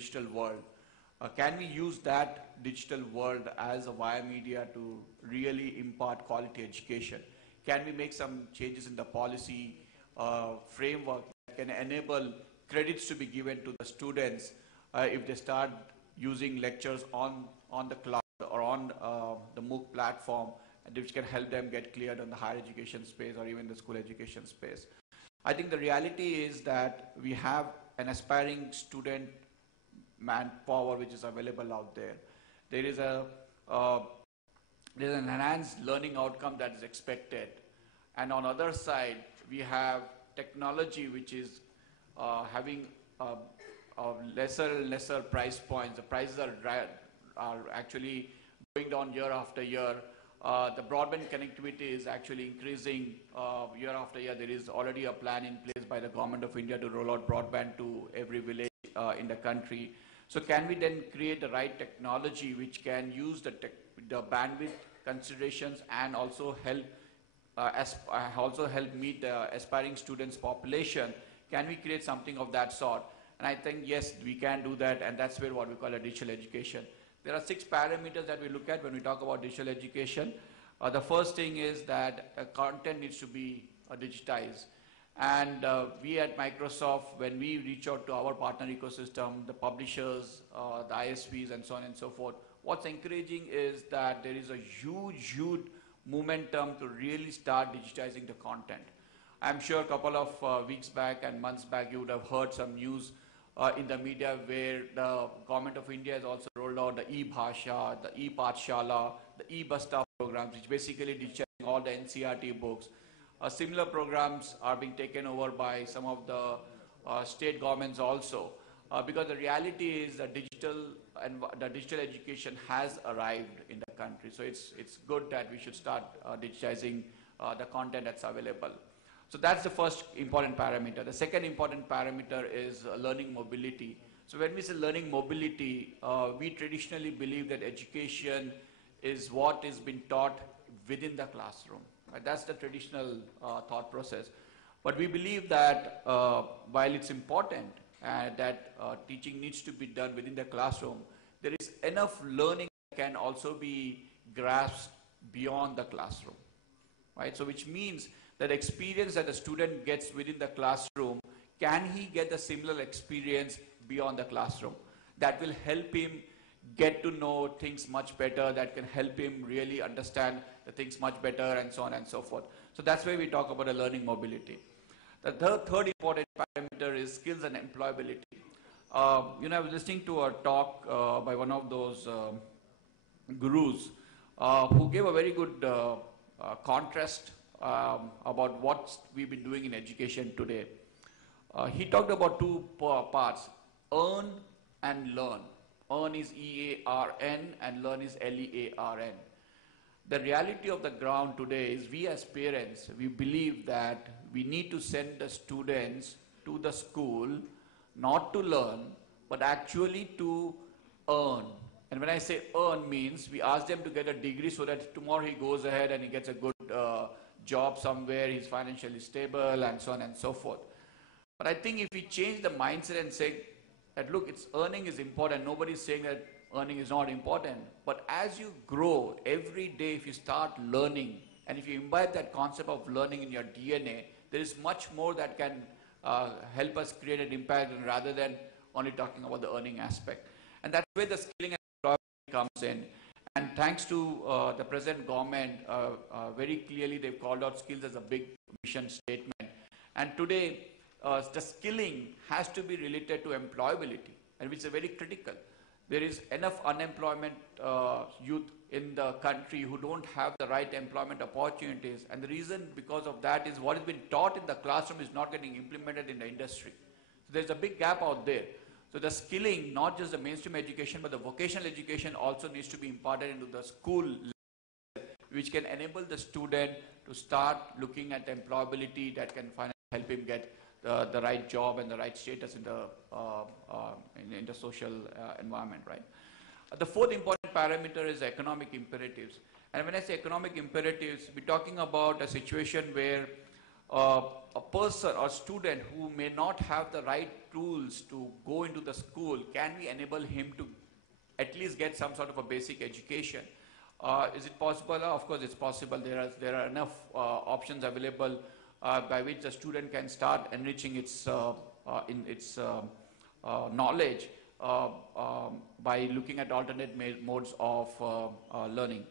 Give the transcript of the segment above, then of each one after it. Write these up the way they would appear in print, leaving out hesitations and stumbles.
digital world. Can we use that digital world as a via media to really impart quality education? Can we make some changes in the policy framework that can enable credits to be given to the students if they start using lectures on the cloud or on the MOOC platform, which can help them get cleared on the higher education space or even the school education space? I think the reality is that we have an aspiring student manpower which is available out there. There is there's an enhanced learning outcome that is expected. And on the other side, we have technology which is having lesser and lesser price points. The prices are actually going down year after year. The broadband connectivity is actually increasing year after year. There is already a plan in place by the Government of India to roll out broadband to every village in the country. So can we then create the right technology which can use the bandwidth considerations and also help meet the aspiring students population? Can we create something of that sort? And I think yes, we can do that, and that's where what we call a digital education. There are 6 parameters that we look at when we talk about digital education. The first thing is that content needs to be digitized. And we at Microsoft, when we reach out to our partner ecosystem, the publishers, the ISVs, and so on and so forth, what's encouraging is that there is a huge momentum to really start digitizing the content. I'm sure a couple of weeks back and months back, you would have heard some news in the media where the Government of India has also rolled out the e-Bhasha, the e-Pathshala, the e-Basta programs, which basically digitizing all the NCERT books. Similar programs are being taken over by some of the state governments also, because the reality is that the digital education has arrived in the country. So it's good that we should start digitizing the content that's available. So that's the first important parameter. The second important parameter is learning mobility. So when we say learning mobility, we traditionally believe that education is what is being taught within the classroom. Right? That's the traditional thought process. But we believe that while it's important that teaching needs to be done within the classroom, there is enough learning that can also be grasped beyond the classroom. Right? So which means that experience that a student gets within the classroom, can he get the similar experience beyond the classroom? That will help him get to know things much better, that can help him really understand the things much better, and so on and so forth. So that's why we talk about a learning mobility. The third important parameter is skills and employability. I was listening to a talk by one of those gurus who gave a very good contrast about what we've been doing in education today. He talked about 2 parts, earn and learn. Earn is E-A-R-N and learn is L-E-A-R-N. The reality of the ground today is we as parents, we believe that we need to send the students to the school not to learn, but actually to earn. And when I say earn means we ask them to get a degree so that tomorrow he goes ahead and he gets a good job somewhere, he's financially stable, and so on and so forth. But I think if we change the mindset and say that, look, earning is important, nobody's saying that earning is not important, but as you grow every day, if you start learning, and if you imbibe that concept of learning in your DNA, there is much more that can help us create an impact rather than only talking about the earning aspect. And that's where the skilling and employment comes in. And thanks to the present government, very clearly they've called out skills as a big mission statement. And today, the skilling has to be related to employability, and which is very critical. There is enough unemployment youth in the country who don't have the right employment opportunities. And the reason because of that is what has been taught in the classroom is not getting implemented in the industry. So there's a big gap out there. So the skilling, not just the mainstream education, but the vocational education also needs to be imparted into the school level, which can enable the student to start looking at employability that can finally help him get the right job and the right status in the social environment, right? The fourth important parameter is economic imperatives. And when I say economic imperatives, we're talking about a situation where uh, a person or student who may not have the right tools to go into the school, can we enable him to at least get some sort of a basic education? Is it possible? Of course, it's possible. There are enough options available by which the student can start enriching its knowledge by looking at alternate modes of learning.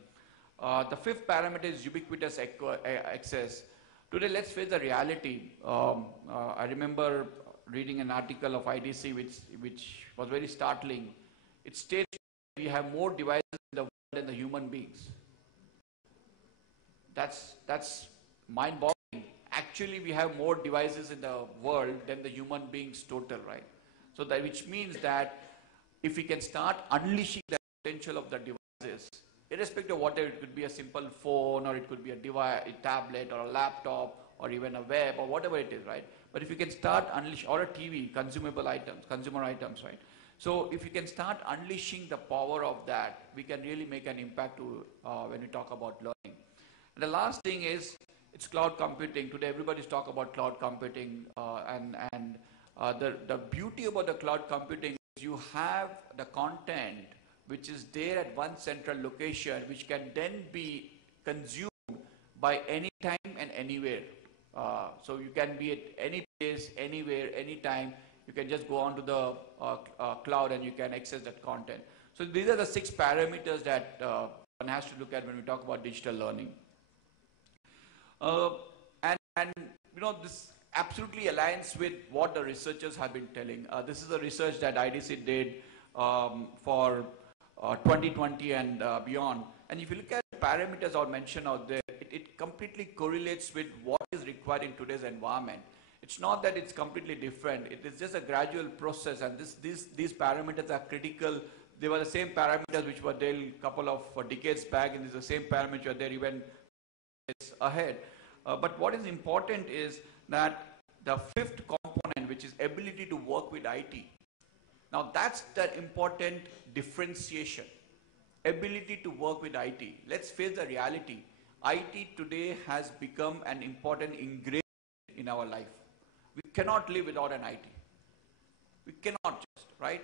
The fifth parameter is ubiquitous access. Today, let's face the reality. I remember reading an article of IDC which was very startling. It states we have more devices in the world than the human beings. That's mind-boggling. Actually, we have more devices in the world than the human beings total, right? So that, which means that if we can start unleashing the potential of the devices, irrespective of whatever, it could be a simple phone, or it could be a device, a tablet, or a laptop, or even a web, or whatever it is, right? But if you can start unleashing, or a TV, consumer items, right? So if you can start unleashing the power of that, we can really make an impact to when we talk about learning. And the last thing is, it's cloud computing. Today, everybody's talking about cloud computing, the beauty about the cloud computing is you have the content which is there at one central location, which can then be consumed by any time and anywhere. So you can be at any place, anywhere, anytime. You can just go onto the cloud and you can access that content. So these are the 6 parameters that one has to look at when we talk about digital learning. And you know, this absolutely aligns with what the researchers have been telling. This is a research that IDC did for 2020 and beyond. And if you look at the parameters I mentioned out there, it completely correlates with what is required in today's environment. It's not that it's completely different. It is just a gradual process, and these parameters are critical. They were the same parameters which were there a couple of decades back, and it's the same parameters which are there even ahead. But what is important is that the 5th component, which is ability to work with IT. Now that's the important differentiation. Ability to work with IT. Let's face the reality. IT today has become an important ingredient in our life. We cannot live without an IT. We cannot just, right?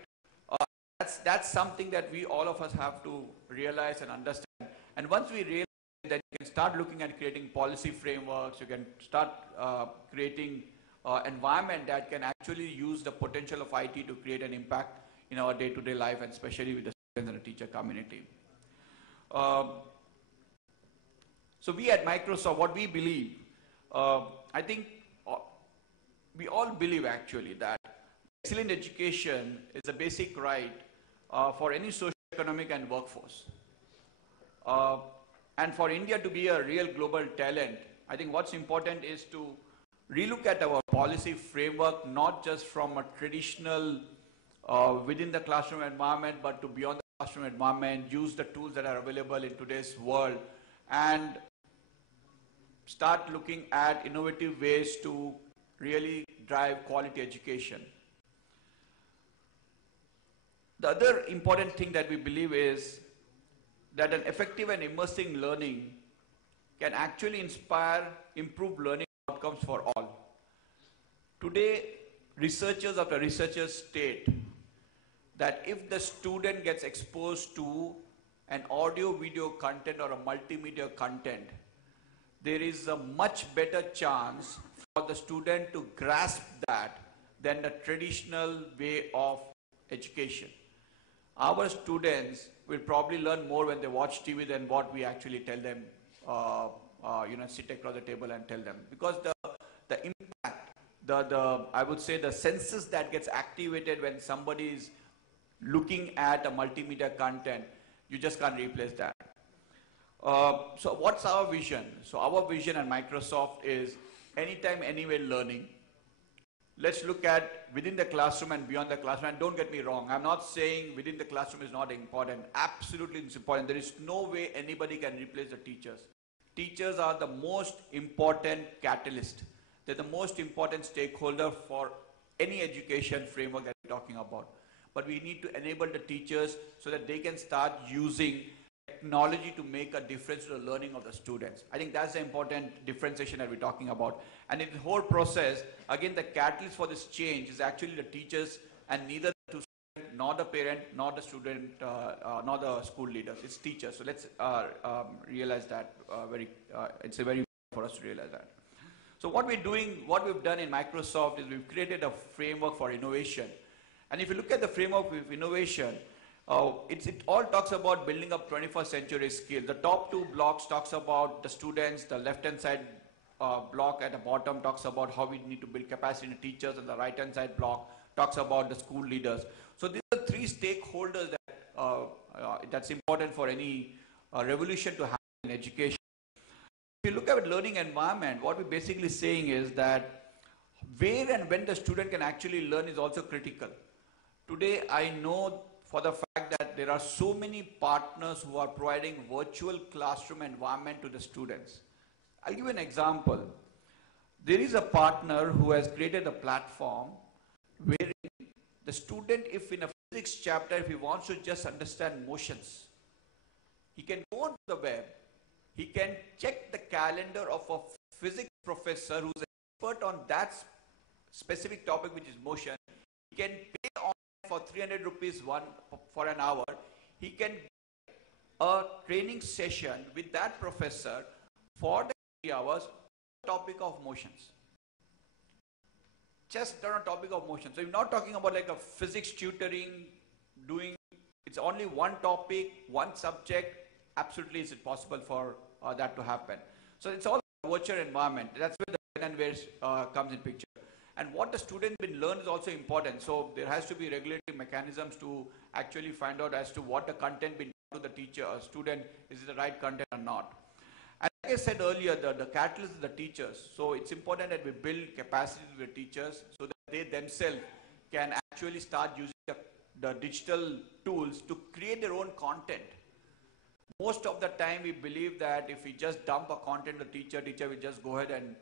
That's something that we, all of us, have to realize and understand. And once we realize, then you can start looking at creating policy frameworks. You can start creating environment that can actually use the potential of IT to create an impact in our day-to-day life, and especially with the students and the teacher community. So we at Microsoft, what we believe, I think we all believe actually that excellent education is a basic right for any socio-economic and workforce. And for India to be a real global talent, I think what's important is to relook at our policy framework, not just from a traditional within the classroom environment, but to beyond the classroom environment, use the tools that are available in today's world, and start looking at innovative ways to really drive quality education. The other important thing that we believe is that an effective and immersive learning can actually inspire improved learning outcomes for all. Today, researchers after researchers state that if the student gets exposed to an audio-video content or a multimedia content, there is a much better chance for the student to grasp that than the traditional way of education. Our students will probably learn more when they watch TV than what we actually tell them, sit across the table and tell them. Because the impact, I would say the senses that gets activated when somebody is looking at a multimedia content, you just can't replace that. So what's our vision? So our vision at Microsoft is anytime, anywhere learning. Let's look at within the classroom and beyond the classroom. And don't get me wrong, I'm not saying within the classroom is not important. Absolutely it's important. There is no way anybody can replace the teachers. Teachers are the most important catalyst. They're the most important stakeholder for any education framework that we're talking about. But we need to enable the teachers so that they can start using technology to make a difference to the learning of the students. I think that's the important differentiation that we're talking about. And in the whole process, again, the catalyst for this change is actually the teachers, and neither the two student, nor the parent, nor the student, nor the school leaders. It's teachers. So let's realize that it's a very important for us to realize that. So what we've done in Microsoft is we've created a framework for innovation. And if you look at the framework of innovation, it all talks about building up 21st century skills. The top two blocks talks about the students, the left-hand side block at the bottom talks about how we need to build capacity in teachers, and the right-hand side block talks about the school leaders. So these are three stakeholders that's important for any revolution to happen in education. If you look at learning environment, what we're basically saying is that where and when the student can actually learn is also critical. Today, I know for the fact that there are so many partners who are providing virtual classroom environment to the students. I'll give you an example. There is a partner who has created a platform where the student, if in a physics chapter, if he wants to just understand motions, he can go on the web, he can check the calendar of a physics professor who's an expert on that specific topic, which is motion. He can pay on for 300 rupees for an hour. He can get a training session with that professor for the 3 hours on the topic of motions. Just on a topic of motion. So you're not talking about like a physics tutoring, it's only one topic, one subject. Absolutely is it possible for that to happen. So it's all a virtual environment. That's where the when and where comes in picture. And what the student will learn is also important. So there has to be regulatory mechanisms to actually find out as to what the content being taught to the teacher or student, is it the right content or not. And like I said earlier, the catalyst is the teachers. So it's important that we build capacity with teachers so that they themselves can actually start using the digital tools to create their own content. Most of the time we believe that if we just dump a content to the teacher will just go ahead and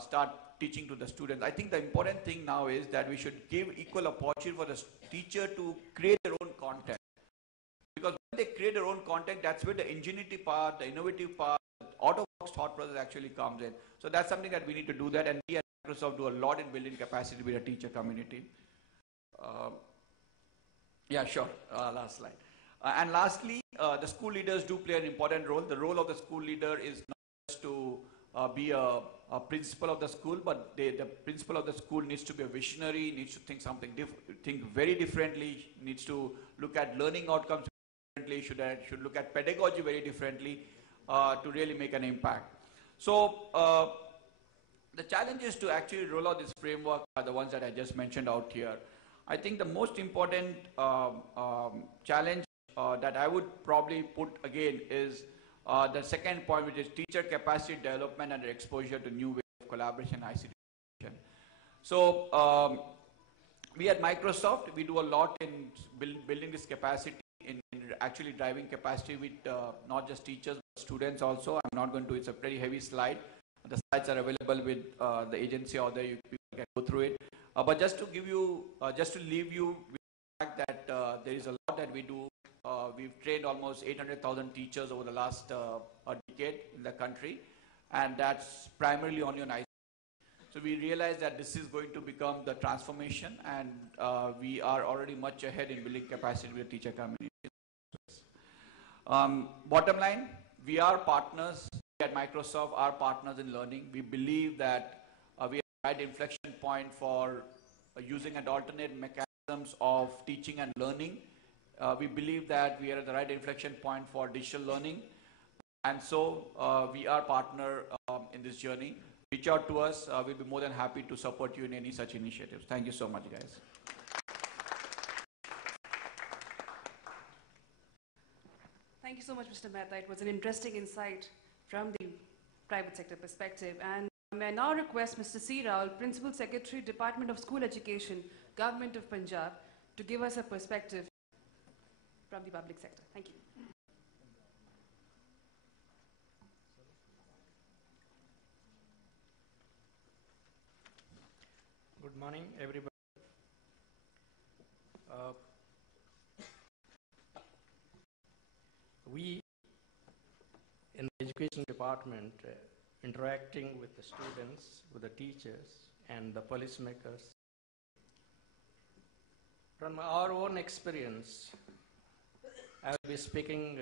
start teaching to the students. I think the important thing now is that we should give equal opportunity for the teacher to create their own content. Because when they create their own content, that's where the ingenuity part, the innovative part, the out-of-box thought process actually comes in. So that's something that we need to do that, and we at Microsoft do a lot in building capacity with the teacher community. Yeah, sure. Last slide. And lastly, the school leaders do play an important role. The role of the school leader is not just to be a principal of the school, but the principal of the school needs to be a visionary, needs to think think very differently, needs to look at learning outcomes differently, should look at pedagogy very differently to really make an impact. So the challenges to actually roll out this framework are the ones that I just mentioned out here. I think the most important challenge that I would probably put again is the second point, which is teacher capacity development and exposure to new ways of collaboration and ICT. So we at Microsoft, we do a lot in building this capacity, in actually driving capacity with not just teachers, but students also. I'm not going to, it's a pretty heavy slide. The slides are available with the agency, or there you people can go through it. But just to give you, just to leave you with the fact that there is a lot that we do. We've trained almost 800,000 teachers over the last a decade in the country, and that's primarily only on ICT. So we realize that this is going to become the transformation, and we are already much ahead in building capacity with the teacher community. Bottom line, we are partners at Microsoft, are partners in learning. We believe that we are at the right inflection point for using an alternate mechanisms of teaching and learning. We believe that we are at the right inflection point for digital learning. And so we are partner in this journey. Reach out to us. We'll be more than happy to support you in any such initiatives. Thank you so much, guys. Thank you so much, Mr. Mehta. It was an interesting insight from the private sector perspective. And may I now request Mr. C. Raul, Principal Secretary, Department of School Education, Government of Punjab, to give us a perspective from the public sector. Thank you. Good morning, everybody. We in the education department, interacting with the students, with the teachers, and the policymakers. From our own experience, I will be speaking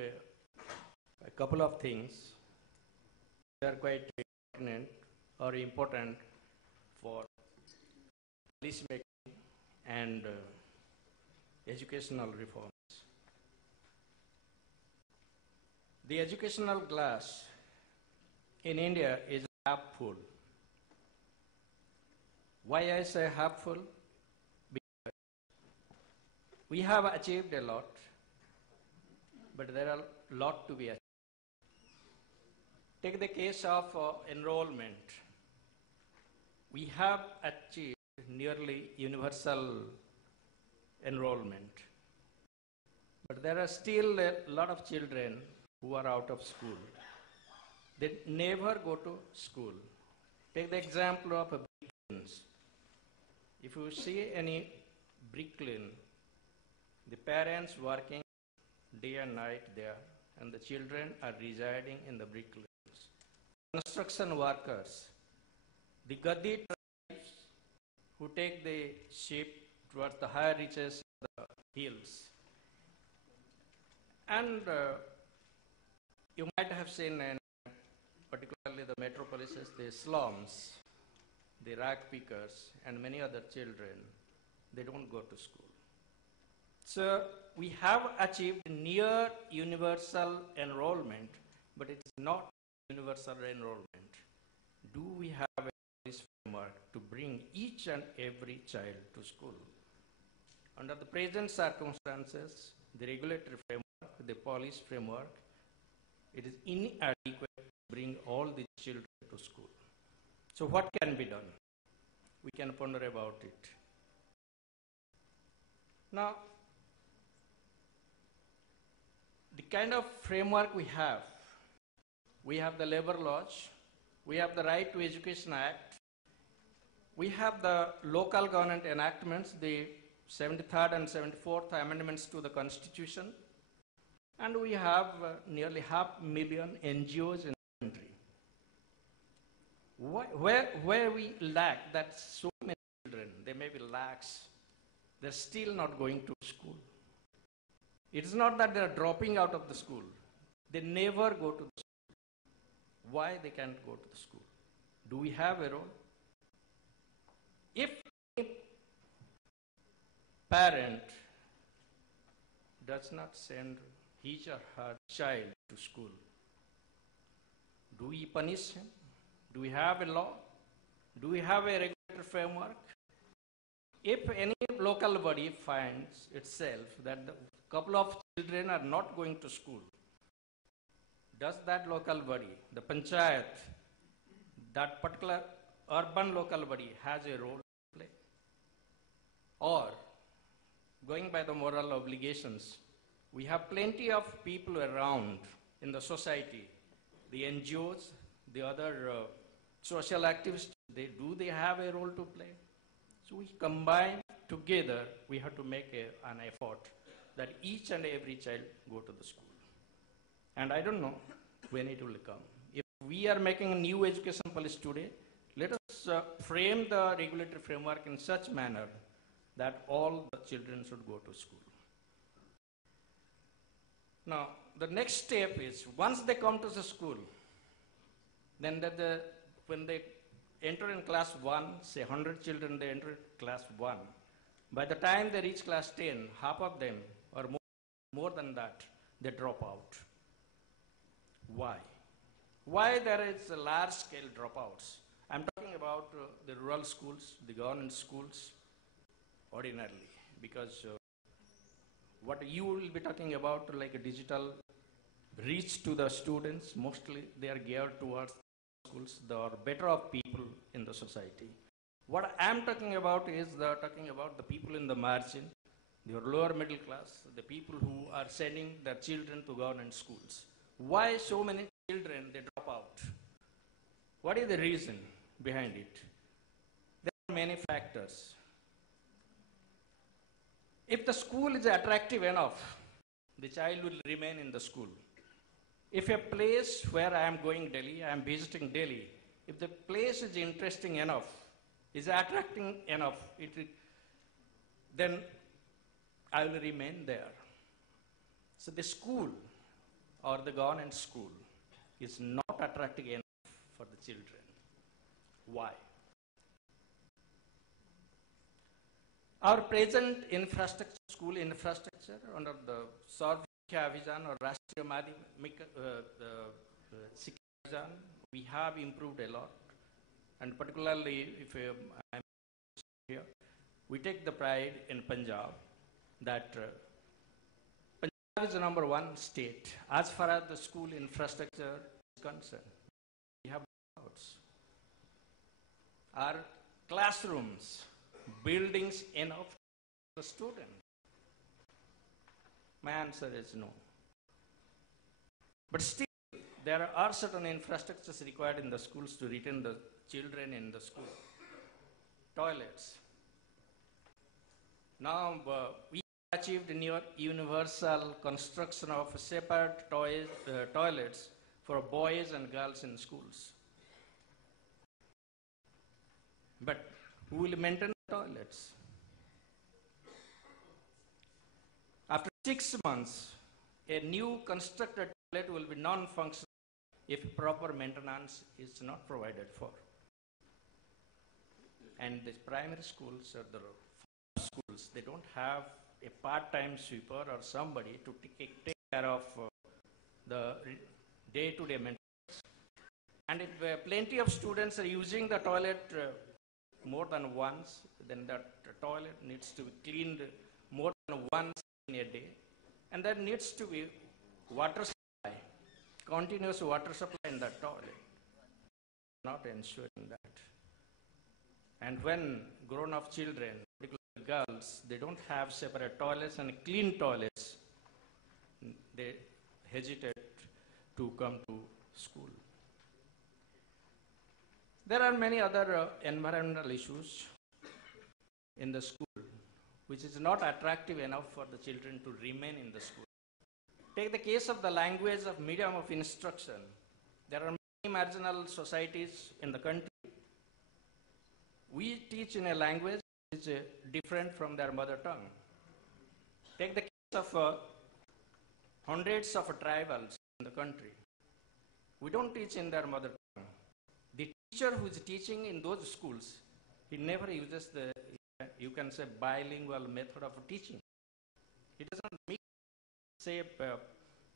a couple of things that are quite pertinent or important for policymaking and educational reforms. The educational glass in India is half full. Why I say half full? Because we have achieved a lot, but there are a lot to be achieved. Take the case of enrollment. We have achieved nearly universal enrollment, but there are still a lot of children who are out of school. They never go to school. Take the example of bricklanes. If you see any bricklane, the parents working day and night there, and the children are residing in the bricklanes. Construction workers, the Gadi tribes who take the ship towards the higher reaches of the hills. And you might have seen, particularly the metropolises, the slums, the rag pickers, and many other children, they don't go to school. So we have achieved near universal enrollment, but it is not universal enrollment. Do we have a policy framework to bring each and every child to school? Under the present circumstances, the regulatory framework, the policy framework, it is inadequate to bring all the children to school. So what can be done? We can ponder about it. Now, the kind of framework we have the labor laws, we have the Right to Education Act, we have the local government enactments, the 73rd and 74th amendments to the Constitution, and we have nearly 500,000 NGOs in the country. Where we lack that so many children, they may be lakhs, they're still not going to school. It is not that they're dropping out of the school. They never go to the school. Why they can't go to the school? Do we have a role? If a parent does not send his or her child to school, do we punish him? Do we have a law? Do we have a regulatory framework? If any local body finds itself that a couple of children are not going to school, does that local body, the panchayat, that particular urban local body has a role to play? Or, going by the moral obligations, we have plenty of people around in the society, the NGOs, the other social activists, they have a role to play? So we combine together, we have to make an effort that each and every child go to the school. And I don't know when it will come. If we are making a new education policy today, let us frame the regulatory framework in such manner that all the children should go to school. Now, the next step is, once they come to the school, then when they enter in class 1, say 100 children, they enter class 1. By the time they reach class 10, half of them, or more than that, they drop out. Why? Why there is large-scale dropouts? I'm talking about the rural schools, the government schools, ordinarily, because what you will be talking about, like a digital reach to the students, mostly they are geared towards schools that are better off people in the society. What I'm talking about is talking about the people in the margin, the lower middle class, the people who are sending their children to government schools. Why so many children, they drop out? What is the reason behind it? There are many factors. If the school is attractive enough, the child will remain in the school. If a place where I am going Delhi, I am visiting Delhi, if the place is interesting enough, is attracting enough, then I will remain there. So the school or the government school is not attractive enough for the children. Why? Our present infrastructure, school infrastructure under the Sarv Shiksha Abhiyan or Rashtriya Madhyamik Shiksha Abhiyan, we have improved a lot. And particularly if I'm here, we take the pride in Punjab that Punjab is the number one state as far as the school infrastructure is concerned. We have doubts. Our classrooms, buildings enough for the student? My answer is no. But still, there are certain infrastructures required in the schools to retain the children in the school. Toilets. Now, we achieved near universal construction of separate toilets for boys and girls in schools. But who will maintain the toilets? After 6 months, a new constructed toilet will be non-functional if proper maintenance is not provided for. And the primary schools or the schools, they don't have a part-time sweeper or somebody to take care of the day-to-day maintenance. And if plenty of students are using the toilet more than once, then that toilet needs to be cleaned more than once in a day. And there needs to be water supply, continuous water supply in that toilet. Not ensuring that. And when grown-up children, particularly girls, they don't have separate toilets and clean toilets, they hesitate to come to school. There are many other environmental issues in the school which is not attractive enough for the children to remain in the school. Take the case of the language of medium of instruction. There are many marginal societies in the country. We teach in a language which is different from their mother tongue. Take the case of hundreds of tribals in the country. We don't teach in their mother tongue. The teacher who is teaching in those schools, he never uses the, you can say, bilingual method of teaching. He doesn't say,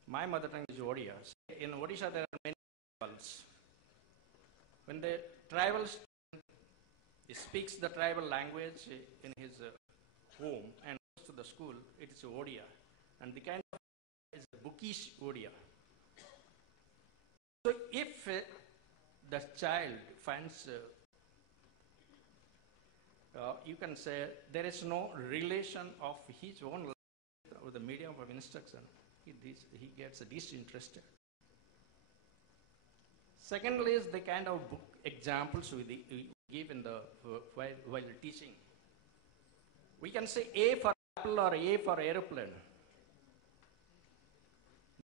my mother tongue is Odia. In Odisha, there are many tribals. When the tribal student speaks the tribal language in his home and goes to the school, it is Odia. And the kind of is a bookish Odia. So if the child finds, you can say, there is no relation of his own language with the medium of instruction, he gets disinterested. Secondly is the kind of book examples we give in the while teaching. We can say A for apple or A for aeroplane.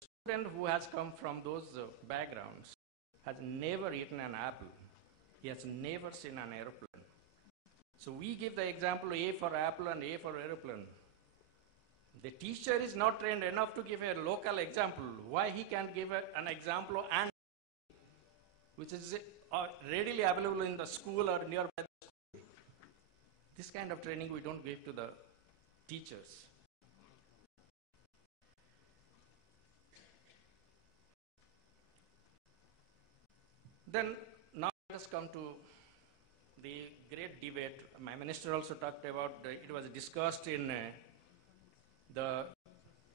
The student who has come from those backgrounds has never eaten an apple. He has never seen an aeroplane. So we give the example A for apple and A for aeroplane. The teacher is not trained enough to give a local example. Why he can't give an example of ant, which is readily available in the school or nearby the school. This kind of training we don't give to the teachers. Then now let us come to the great debate. My minister also talked about, it was discussed in the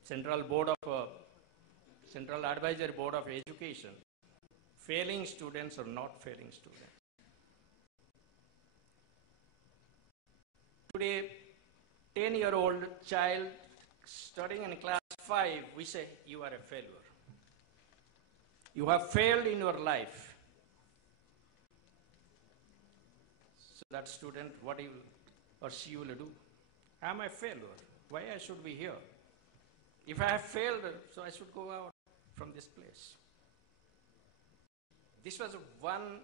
Central Advisory Board of Education. Failing students or not failing students. Today, 10-year-old child studying in class 5, we say, you are a failure. You have failed in your life. So that student, what he or she will do? I am a failure. Why I should be here? If I have failed, so I should go out from this place. This was one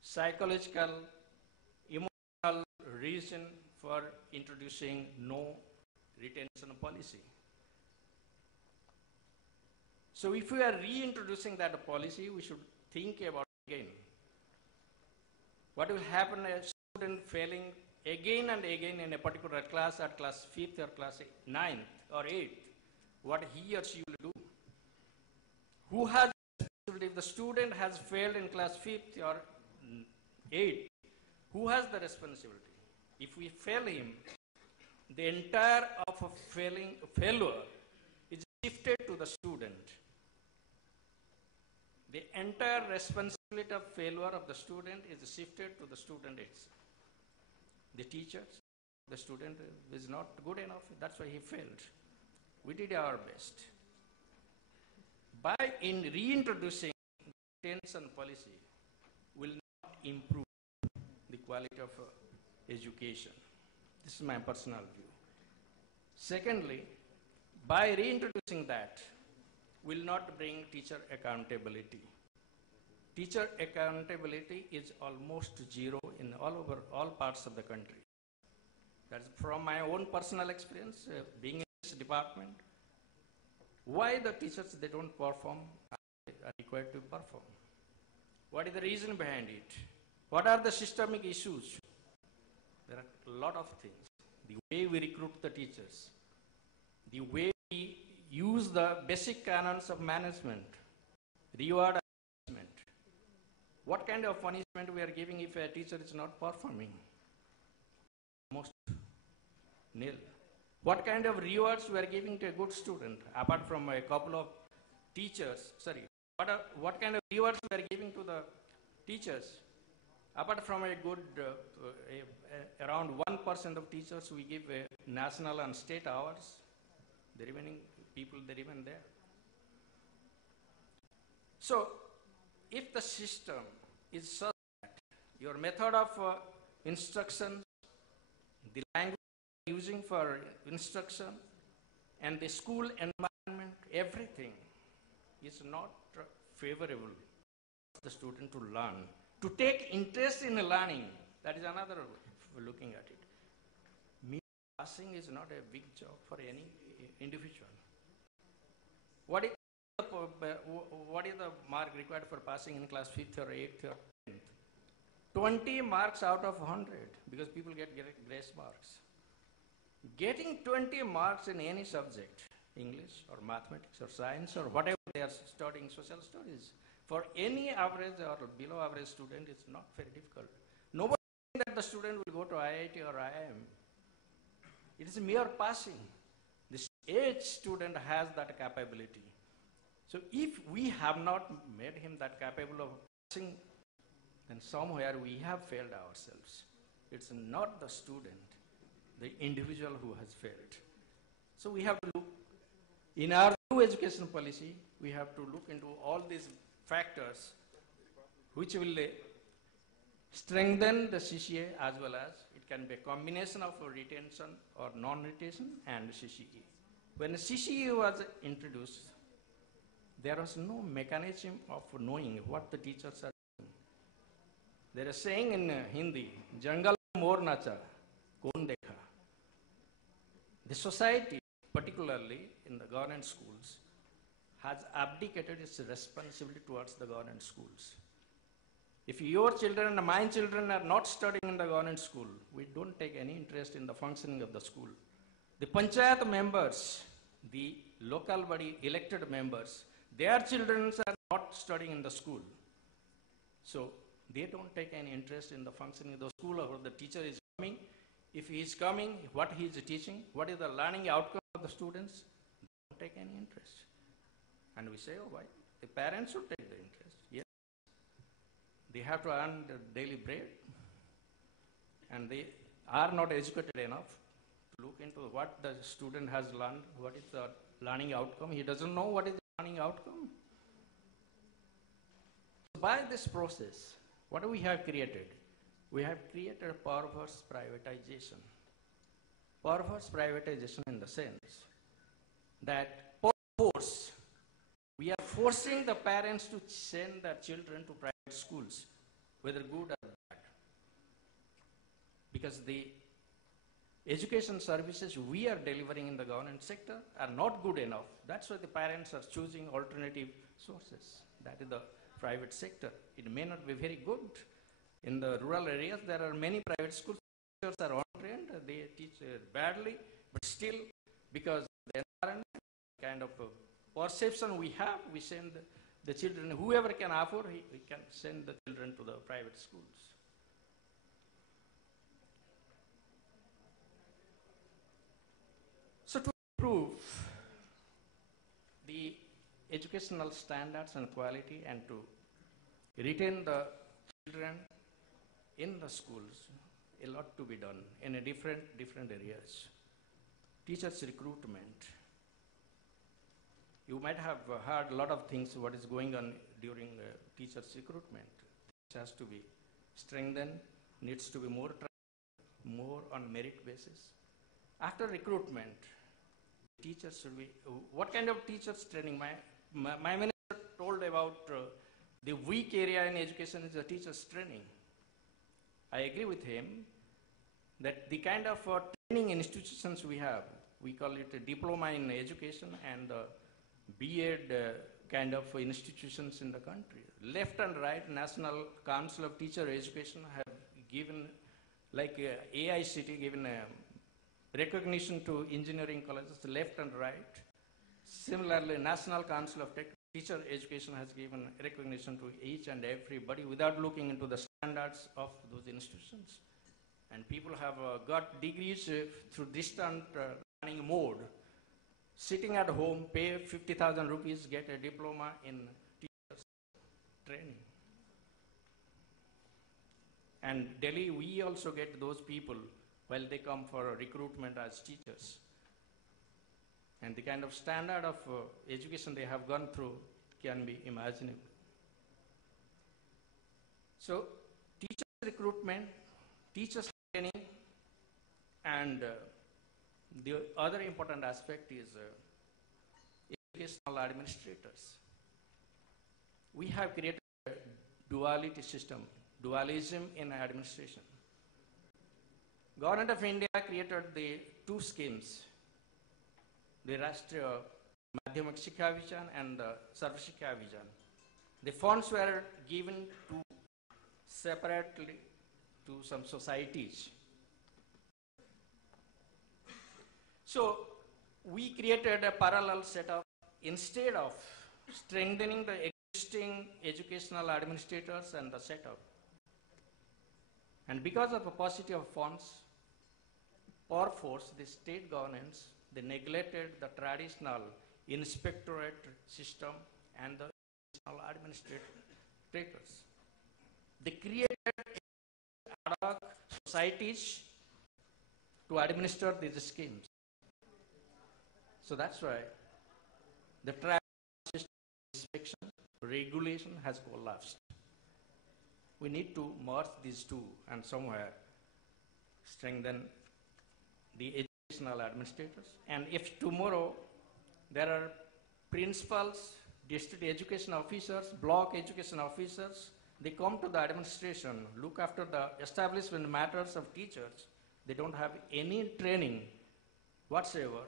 psychological, emotional reason for introducing no retention policy. So if we are reintroducing that policy, we should think about it again. What will happen a student failing again and again in a particular class at class 5th or class 9th or 8th? What he or she will do? Who has responsibility? If the student has failed in class 5th or 8th, who has the responsibility? If we fail him, the entire of a failure is shifted to the student. The entire responsibility of failure of the student is shifted to the student itself. The teachers, the student is not good enough, that's why he failed. We did our best. By reintroducing retention policy will not improve the quality of education. This is my personal view. Secondly, by reintroducing that, will not bring teacher accountability. Teacher accountability is almost zero in all parts of the country. That's from my own personal experience, being in this department. Why the teachers, they don't perform, are required to perform? What is the reason behind it? What are the systemic issues? There are a lot of things. The way we recruit the teachers, the way we use the basic canons of management, reward assessment. What kind of punishment we are giving if a teacher is not performing? Most nil. What kind of rewards we are giving to a good student, apart from a couple of teachers, what kind of rewards we are giving to the teachers? Apart from a good, around 1% of teachers, we give national and state awards. The remaining people, they remain there. So, if the system is such that your method of instruction, the language using for instruction, and the school environment, everything is not favorable for the student to learn. To take interest in learning, that is another way of looking at it. Mere passing is not a big job for any individual. What is the mark required for passing in class 5th or 8th or 10th? 20 marks out of 100, because people get grace marks. Getting 20 marks in any subject, English or mathematics or science or whatever they are studying, social studies, for any average or below average student, it's not very difficult. Nobody thinks that the student will go to IIT or IIM. It is mere passing. Each student has that capability. So if we have not made him that capable of passing, then somewhere we have failed ourselves. It's not the student, the individual who has failed. So we have to look, in our new education policy, we have to look into all these factors which will strengthen the CCA, as well as it can be a combination of retention or non-retention and CCA. When CCA was introduced, there was no mechanism of knowing what the teachers are doing. There is a saying in Hindi, "Jangal mein mor nacha, kaun dekha." The society, particularly in the government schools, has abdicated its responsibility towards the government schools. If your children and my children are not studying in the government school, we don't take any interest in the functioning of the school. The panchayat members, the local body elected members, their children are not studying in the school. So they don't take any interest in the functioning of the school, or the teacher is coming. If he is coming, what he is teaching, what is the learning outcome of the students, they don't take any interest. And we say, oh, why? The parents should take the interest. Yes. They have to earn their daily bread, and they are not educated enough to look into what the student has learned, what is the learning outcome. He doesn't know what is the learning outcome. By this process, what do we have created? We have created a perverse privatization. Perverse privatization in the sense that per force, we we are forcing the parents to send their children to private schools, whether good or bad. Because the education services we are delivering in the government sector are not good enough. That's why the parents are choosing alternative sources. That is the private sector. It may not be very good. In the rural areas, there are many private schools. Teachers are untrained, they teach badly, but still, because the environment, kind of perception we have, we send the children, whoever can afford, we can send the children to the private schools. So to improve the educational standards and quality and to retain the children in the schools, a lot to be done in a different areas. Teachers recruitment. You might have heard a lot of things what is going on during teachers recruitment. It has to be strengthened, needs to be more on merit basis. After recruitment, teachers should be, what kind of teachers training? My minister told about the weak area in education is the teachers training. I agree with him that the kind of training institutions we have, we call it a diploma in education and B.Ed kind of institutions in the country. Left and right, National Council of Teacher Education have given, like AICT, given recognition to engineering colleges, left and right. Similarly, National Council of Teacher Education has given recognition to each and everybody without looking into the standards of those institutions. And people have got degrees through distant learning mode. Sitting at home, pay 50,000 rupees, get a diploma in teachers training. And Delhi, we also get those people while they come for recruitment as teachers. And the kind of standard of education they have gone through can be imaginable. So, teacher recruitment, teachers training, and the other important aspect is educational administrators. We have created a duality system, dualism in administration. Government of India created the two schemes, the Rashtriya Madhyamak Shiksha Abhiyan and the Sarva Shiksha Abhiyan. The funds were given to separately to some societies. So we created a parallel setup. Instead of strengthening the existing educational administrators and the setup, and because of a paucity of funds, or force, the state governance, they neglected the traditional inspectorate system and the administrators. They created ad hoc societies to administer these schemes. So that's why the tribal system inspection regulation has collapsed. We need to merge these two and somewhere strengthen the educational administrators. And if tomorrow there are principals, district education officers, block education officers, they come to the administration, look after the establishment matters of teachers, they don't have any training whatsoever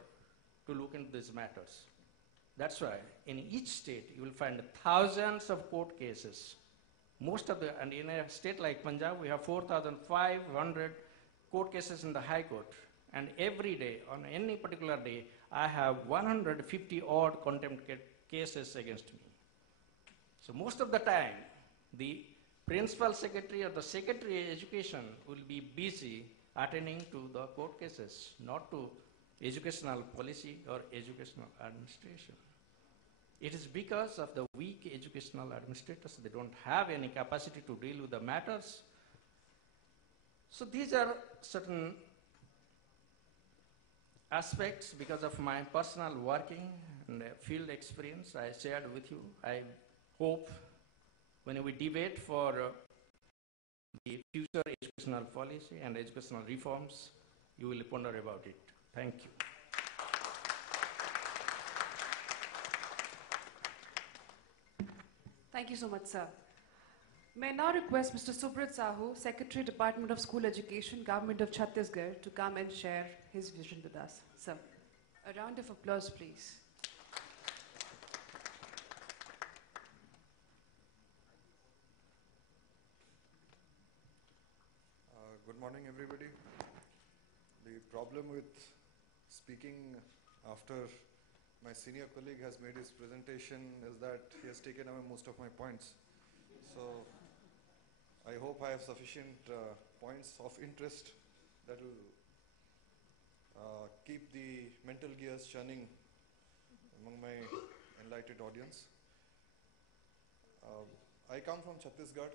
to look into these matters. That's why in each state you will find thousands of court cases. Most of the, and in a state like Punjab, we have 4,500 court cases in the High Court. And every day, on any particular day, I have 150 odd contempt cases against me. So most of the time, the principal secretary or the secretary of education will be busy attending to the court cases, not to educational policy or educational administration. It is because of the weak educational administrators. They don't have any capacity to deal with the matters. So these are certain aspects because of my personal working and field experience I shared with you. I hope when we debate for the future educational policy and educational reforms, you will ponder about it. Thank you. Thank you so much, sir. May I now request Mr. Subrat Sahu, Secretary, Department of School Education, Government of Chhattisgarh, to come and share his vision with us. Sir, a round of applause, please. Good morning, everybody. The problem with speaking after my senior colleague has made his presentation is that he has taken away most of my points. So I hope I have sufficient points of interest that will keep the mental gears churning among my enlightened audience. I come from Chhattisgarh.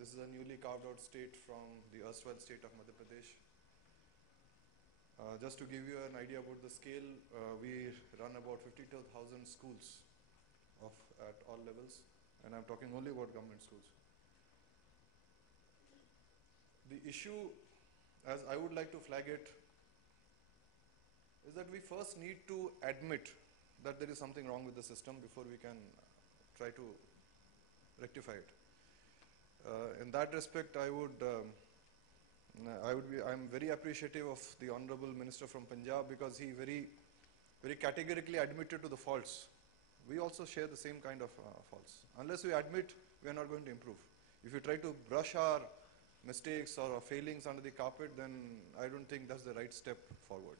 This is a newly carved out state from the erstwhile state of Madhya Pradesh. Just to give you an idea about the scale, we run about 52,000 schools at all levels, and I'm talking only about government schools. The issue, as I would like to flag it, is that we first need to admit that there is something wrong with the system before we can try to rectify it. In that respect, I'm very appreciative of the Honorable Minister from Punjab, because he very categorically admitted to the faults. We also share the same kind of faults. Unless we admit, we are not going to improve. If you try to brush our mistakes or our failings under the carpet, then I don't think that's the right step forward.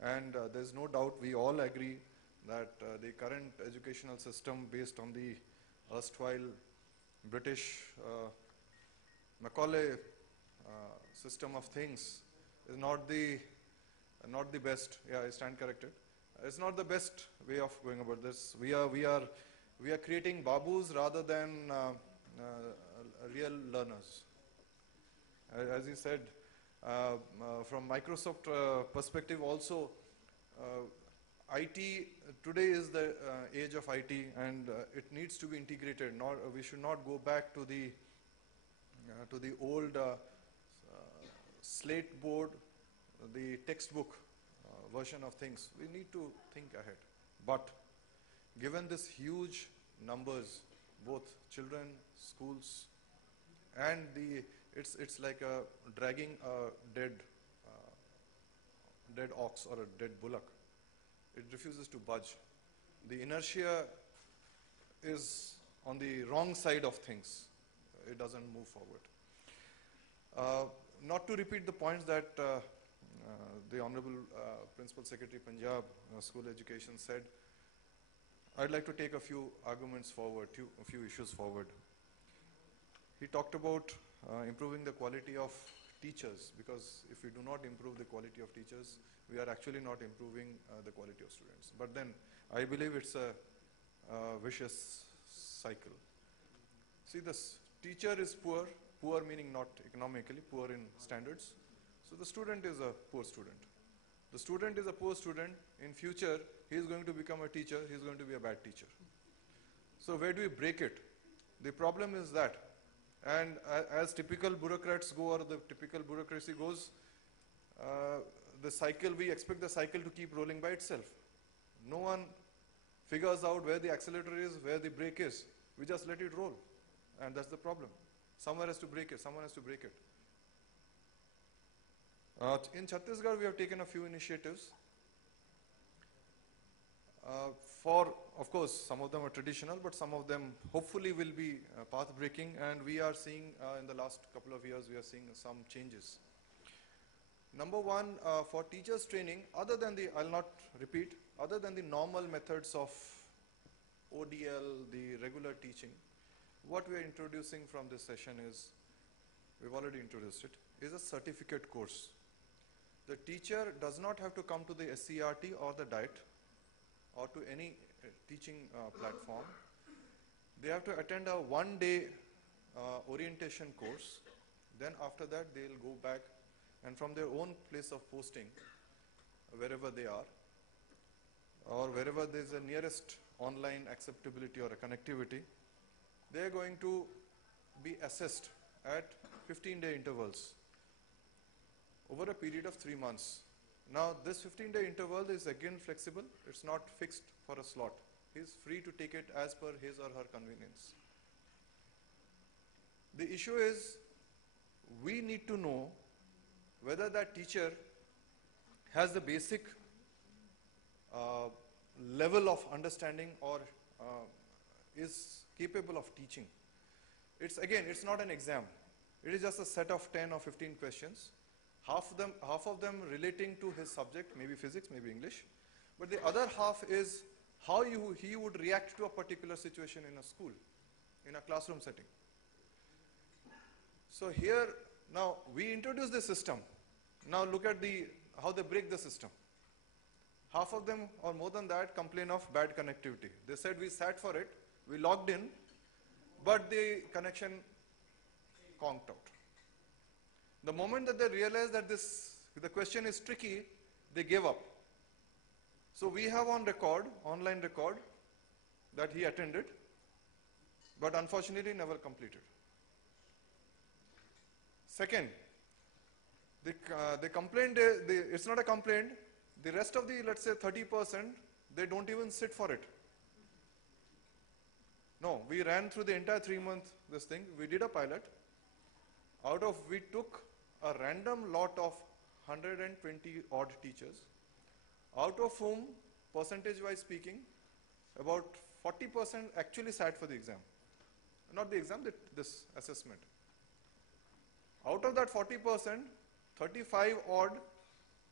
And there's no doubt, we all agree that the current educational system based on the erstwhile British Macaulay system of things is not the best. Yeah, I stand corrected. It's not the best way of going about this. We are creating babus rather than real learners. As he said, from Microsoft perspective also, IT today is the age of IT, and it needs to be integrated. We should not go back to the old slate board, the textbook version of things. We need to think ahead. But given this huge numbers, both children, schools, and it's like dragging a dead ox or a dead bullock. It refuses to budge. The inertia is on the wrong side of things. It doesn't move forward. Not to repeat the points that the Honorable Principal Secretary Punjab School Education said, I'd like to take a few arguments forward, a few issues forward. He talked about improving the quality of teachers, because if we do not improve the quality of teachers, we are actually not improving the quality of students. But then I believe it's a vicious cycle. See, this teacher is poor meaning not economically, poor in standards. So the student is a poor student. The student is a poor student. In future, he is going to become a teacher. He is going to be a bad teacher. So where do we break it? The problem is that, and as typical bureaucrats go, or the typical bureaucracy goes, the cycle, we expect the cycle to keep rolling by itself. No one figures out where the accelerator is, where the brake is. We just let it roll. And that's the problem. Someone has to break it. Someone has to break it. In Chhattisgarh, we have taken a few initiatives. Of course, some of them are traditional, but some of them hopefully will be path-breaking, and we are seeing, in the last couple of years, we are seeing some changes. Number one, for teachers training, other than I'll not repeat, other than the normal methods of ODL, the regular teaching, what we are introducing from this session is, we've already introduced it, is a certificate course. The teacher does not have to come to the SCRT or the DIET or to any teaching platform. They have to attend a one-day orientation course. Then after that, they'll go back, and from their own place of posting, wherever they are, or wherever there's a nearest online acceptability or a connectivity, they're going to be assessed at 15-day intervals over a period of 3 months. Now, this 15-day interval is again flexible. It's not fixed for a slot. He's free to take it as per his or her convenience. The issue is, we need to know whether that teacher has the basic level of understanding or is capable of teaching. It's not an exam. It is just a set of 10 or 15 questions, half of them relating to his subject, maybe physics, maybe English, but the other half is how he would react to a particular situation in a school, in a classroom setting. So here, now we introduce the system. Now look at how they break the system. Half of them or more than that complain of bad connectivity. They said we sat for it, we logged in, but the connection conked out. The moment that they realized that the question is tricky, they gave up. So we have on record, online record, that he attended, but unfortunately never completed. Second, the complaint, it's not a complaint, the rest of the, let's say 30%, they don't even sit for it. No, we ran through the entire 3-month this thing, we did a pilot, we took a random lot of 120 odd teachers, out of whom, percentage-wise speaking, about 40% actually sat for the exam. Not the exam, this assessment. Out of that 40%, 35 odd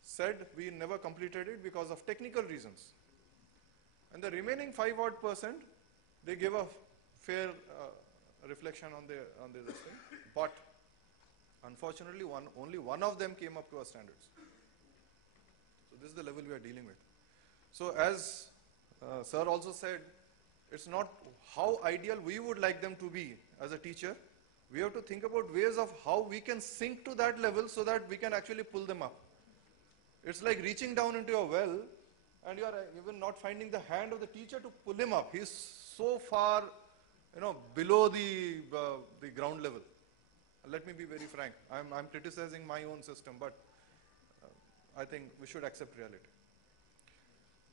said we never completed it because of technical reasons. And the remaining 5 odd %, they gave a fair reflection on this thing. But unfortunately, only one of them came up to our standards. So this is the level we are dealing with. So as sir also said, it's not how ideal we would like them to be as a teacher. We have to think about ways of how we can sink to that level so that we can actually pull them up. It's like reaching down into a well and you are even not finding the hand of the teacher to pull him up. He's so far, below the ground level. Let me be very frank. I'm criticizing my own system, but I think we should accept reality.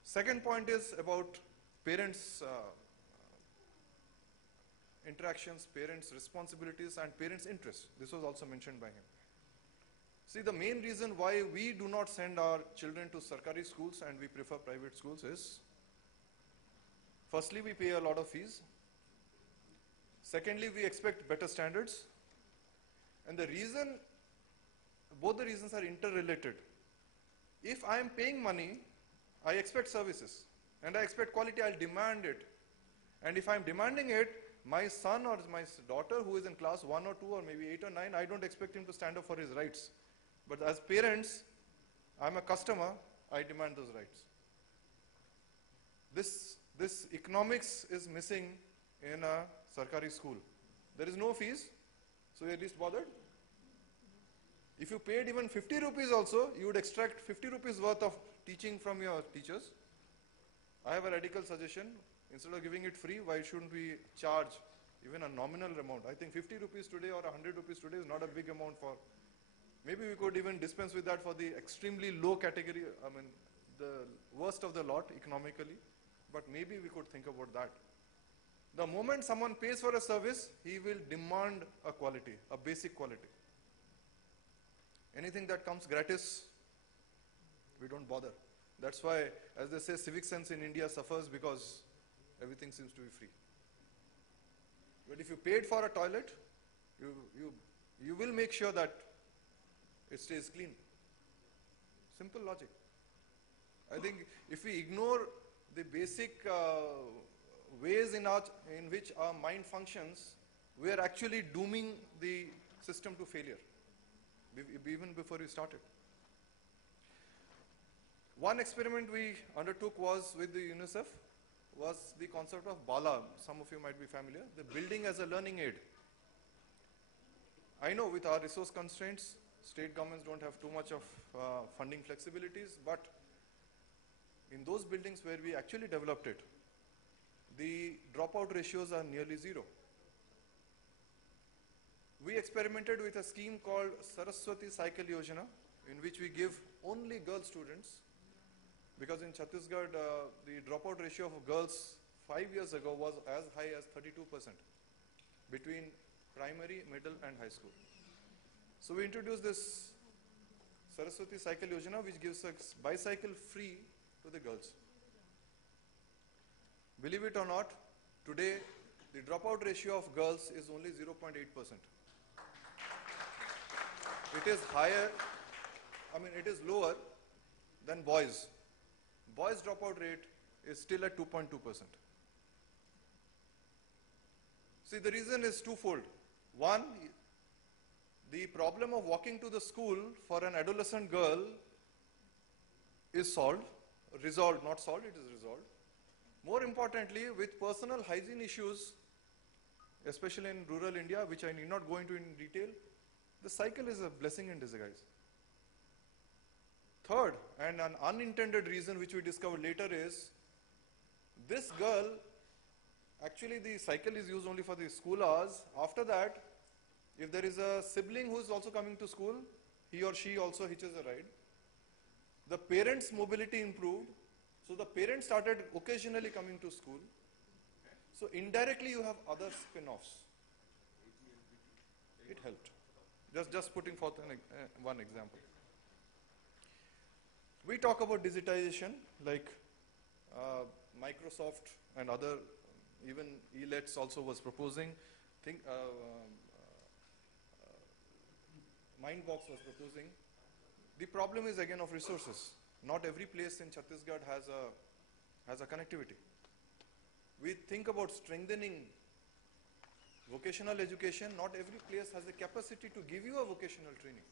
Second point is about parents' interactions, parents' responsibilities, and parents' interests. This was also mentioned by him. See, the main reason why we do not send our children to Sarkari schools and we prefer private schools is, firstly, we pay a lot of fees. Secondly, we expect better standards. And both the reasons are interrelated. If I am paying money, I expect services. And I expect quality, I'll demand it. And if I'm demanding it, my son or my daughter who is in class 1 or 2 or maybe 8 or 9, I don't expect him to stand up for his rights. But as parents, I'm a customer, I demand those rights. This economics is missing in a Sarkari school. There is no fees, so you're at least bothered. If you paid even 50 rupees also, you would extract 50 rupees worth of teaching from your teachers. I have a radical suggestion. Instead of giving it free, why shouldn't we charge even a nominal amount? I think 50 rupees today or 100 rupees today is not a big amount for. Maybe we could even dispense with that for the extremely low category, the worst of the lot economically, but maybe we could think about that. The moment someone pays for a service, he will demand a quality, a basic quality. Anything that comes gratis, we don't bother. That's why, as they say, civic sense in India suffers because everything seems to be free. But if you paid for a toilet, you will make sure that it stays clean. Simple logic. I think if we ignore the basic ways in which our mind functions, we are actually dooming the system to failure, even before we started. One experiment we undertook was with the UNICEF, was the concept of BALA. Some of you might be familiar, the building as a learning aid. I know with our resource constraints, state governments don't have too much of funding flexibilities, but in those buildings where we actually developed it, the dropout ratios are nearly zero. We experimented with a scheme called Saraswati Cycle Yojana, in which we give only girl students, because in Chhattisgarh, the dropout ratio of girls 5 years ago was as high as 32% between primary, middle and high school. So we introduced this Saraswati Cycle Yojana, which gives us bicycle free to the girls. Believe it or not, today the dropout ratio of girls is only 0.8%. It is higher, it is lower than boys. Boys' dropout rate is still at 2.2%. See, the reason is twofold. One, the problem of walking to the school for an adolescent girl is resolved, not solved, it is resolved. More importantly, with personal hygiene issues, especially in rural India, which I need not go into in detail, the cycle is a blessing in disguise. Third, and an unintended reason which we discovered later is, this girl, actually the cycle is used only for the school hours. After that, if there is a sibling who is also coming to school, he or she also hitches a ride. The parents' mobility improved, so the parents started occasionally coming to school. So indirectly you have other spin-offs. It helped. Just putting forth one example. We talk about digitization, like Microsoft and other, even elets also was proposing. Mindbox was proposing. The problem is again of resources. Not every place in Chhattisgarh has a connectivity. We think about strengthening vocational education. Not every place has the capacity to give you a vocational training.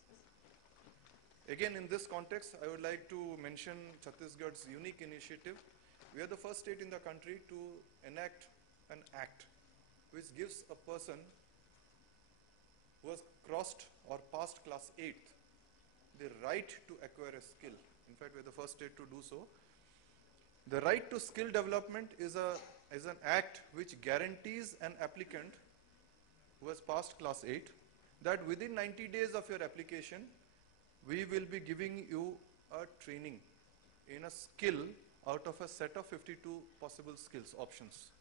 Again, in this context, I would like to mention Chhattisgarh's unique initiative. We are the first state in the country to enact an act which gives a person who has crossed or passed class 8th the right to acquire a skill. In fact, we are the first state to do so. The right to skill development is an act which guarantees an applicant who has passed class 8 that within 90 days of your application, we will be giving you a training in a skill out of a set of 52 possible skills options.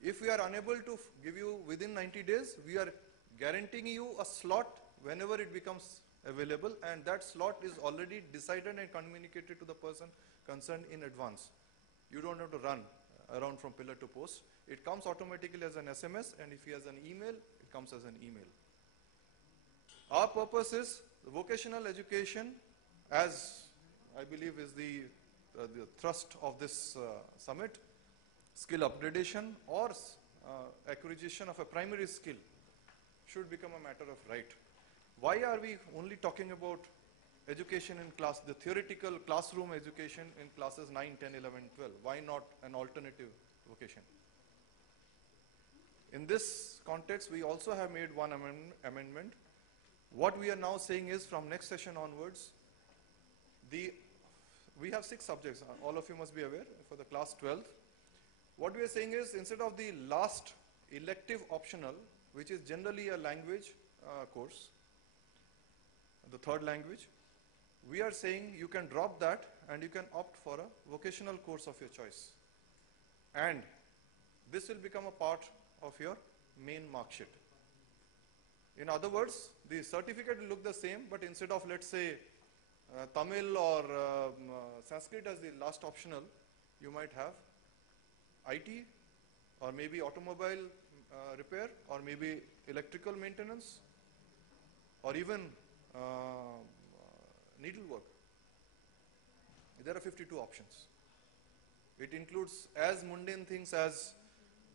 If we are unable to give you within 90 days, we are guaranteeing you a slot whenever it becomes available, and that slot is already decided and communicated to the person concerned in advance. You don't have to run around from pillar to post. It comes automatically as an SMS, and if he has an email, it comes as an email. Our purpose is vocational education, as I believe is the thrust of this summit. Skill upgradation or acquisition of a primary skill should become a matter of right. Why are we only talking about education in class, the theoretical classroom education in classes 9, 10, 11, 12? Why not an alternative vocation? In this context, we also have made one amendment. What we are now saying is, from next session onwards, we have 6 subjects, all of you must be aware, for the class 12th. What we are saying is, instead of the last elective optional, which is generally a language course, the third language, we are saying you can drop that and you can opt for a vocational course of your choice. And this will become a part of your main mark sheet. In other words, the certificate will look the same, but instead of, let's say, Tamil or Sanskrit as the last optional, you might have IT, or maybe automobile repair, or maybe electrical maintenance, or even needlework. There are 52 options. It includes as mundane things as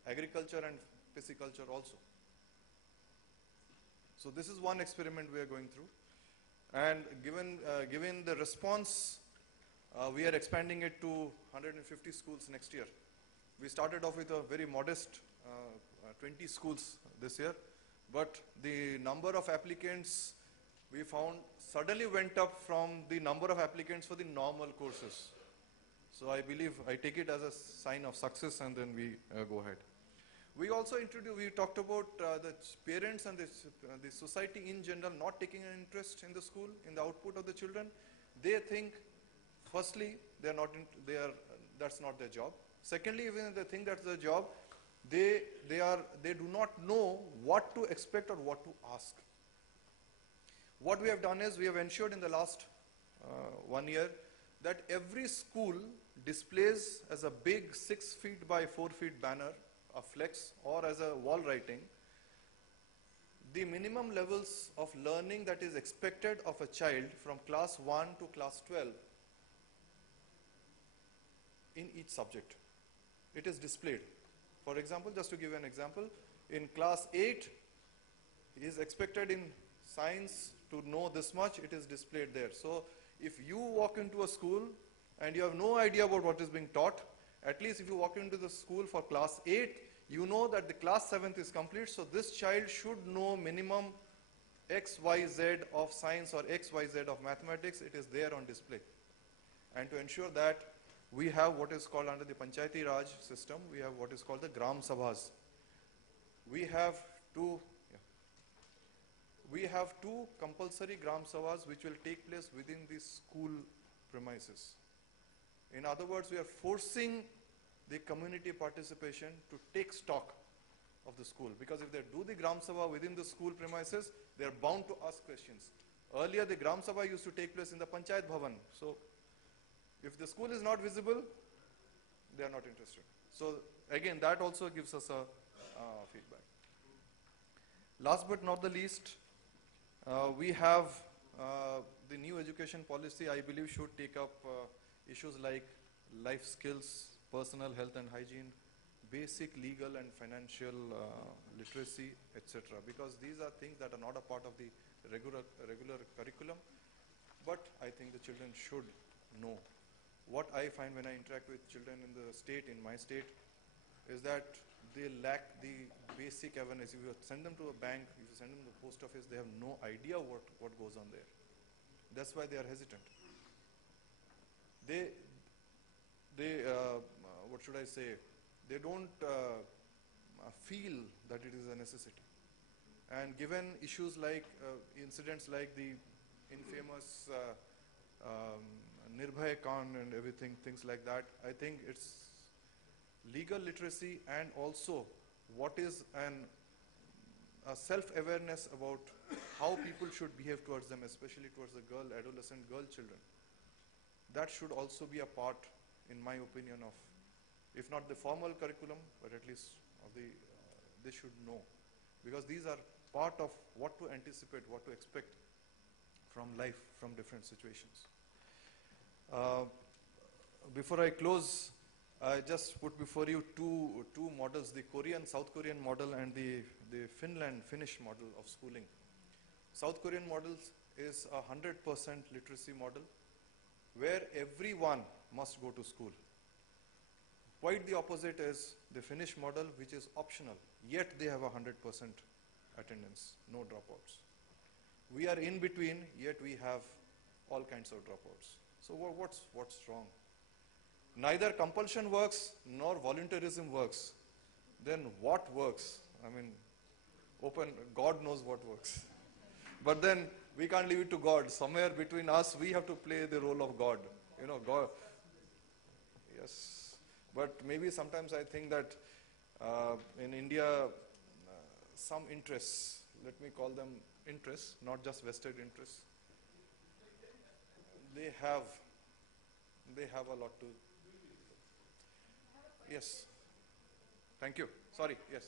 agriculture and pisciculture also. So this is one experiment we are going through. And given the response, we are expanding it to 150 schools next year. We started off with a very modest 20 schools this year, but the number of applicants we found suddenly went up from the number of applicants for the normal courses. So I believe, I take it as a sign of success, and then we go ahead. We also we talked about the parents and the society in general not taking an interest in the school, in the output of the children. They think, firstly, that's not their job. Secondly, even if they think that's their job, they do not know what to expect or what to ask. What we have done is we have ensured in the last 1 year that every school displays as a big 6 feet by 4 feet banner, a flex, or as a wall writing, the minimum levels of learning that is expected of a child from class 1 to class 12 in each subject. It is displayed. For example, just to give you an example, in class 8, he is expected in science to know this much, it is displayed there. So if you walk into a school and you have no idea about what is being taught, at least if you walk into the school for class 8, you know that the class 7th is complete, so this child should know minimum X, Y, Z of science or X, Y, Z of mathematics. It is there on display. And to ensure that, we have what is called under the Panchayati Raj system, we have what is called the Gram Sabhas. We have two compulsory Gram Sabhas which will take place within the school premises. In other words, we are forcing the community participation to take stock of the school, because if they do the Gram Sabha within the school premises, they are bound to ask questions. Earlier, the Gram Sabha used to take place in the Panchayat Bhavan. So, if the school is not visible, they are not interested. So, again, that also gives us a feedback. Last but not the least, we have the new education policy, I believe, should take up issues like life skills, personal health and hygiene, basic legal and financial literacy, etc. Because these are things that are not a part of the regular curriculum, but I think the children should know. What I find when I interact with children in the state, in my state, is that they lack the basic awareness. If you send them to a bank, if you send them to the post office, they have no idea what goes on there. That's why they are hesitant. What should I say? They don't feel that it is a necessity. And given issues like incidents like the infamous Nirbhay Khan and everything, things like that, I think it's legal literacy and also what is a self-awareness about how people should behave towards them, especially towards the adolescent girl children. That should also be a part, in my opinion, of, if not the formal curriculum, but at least of they should know. Because these are part of what to anticipate, what to expect from life, from different situations. Before I close, I just put before you two models, the South Korean model and the Finnish model of schooling. South Korean model is a 100% literacy model where everyone must go to school. Quite the opposite is the Finnish model, which is optional, yet they have a 100% attendance, no dropouts. We are in between, yet we have all kinds of dropouts. So what's wrong? Neither compulsion works nor voluntarism works. Then what works? I mean, God knows what works. But then we can't leave it to God. Somewhere between us, we have to play the role of God. You know, God. Yes. But maybe sometimes I think that in India, some interests, let me call them interests, not just vested interests, they have a lot to. Yes. Thank you. Sorry. Yes.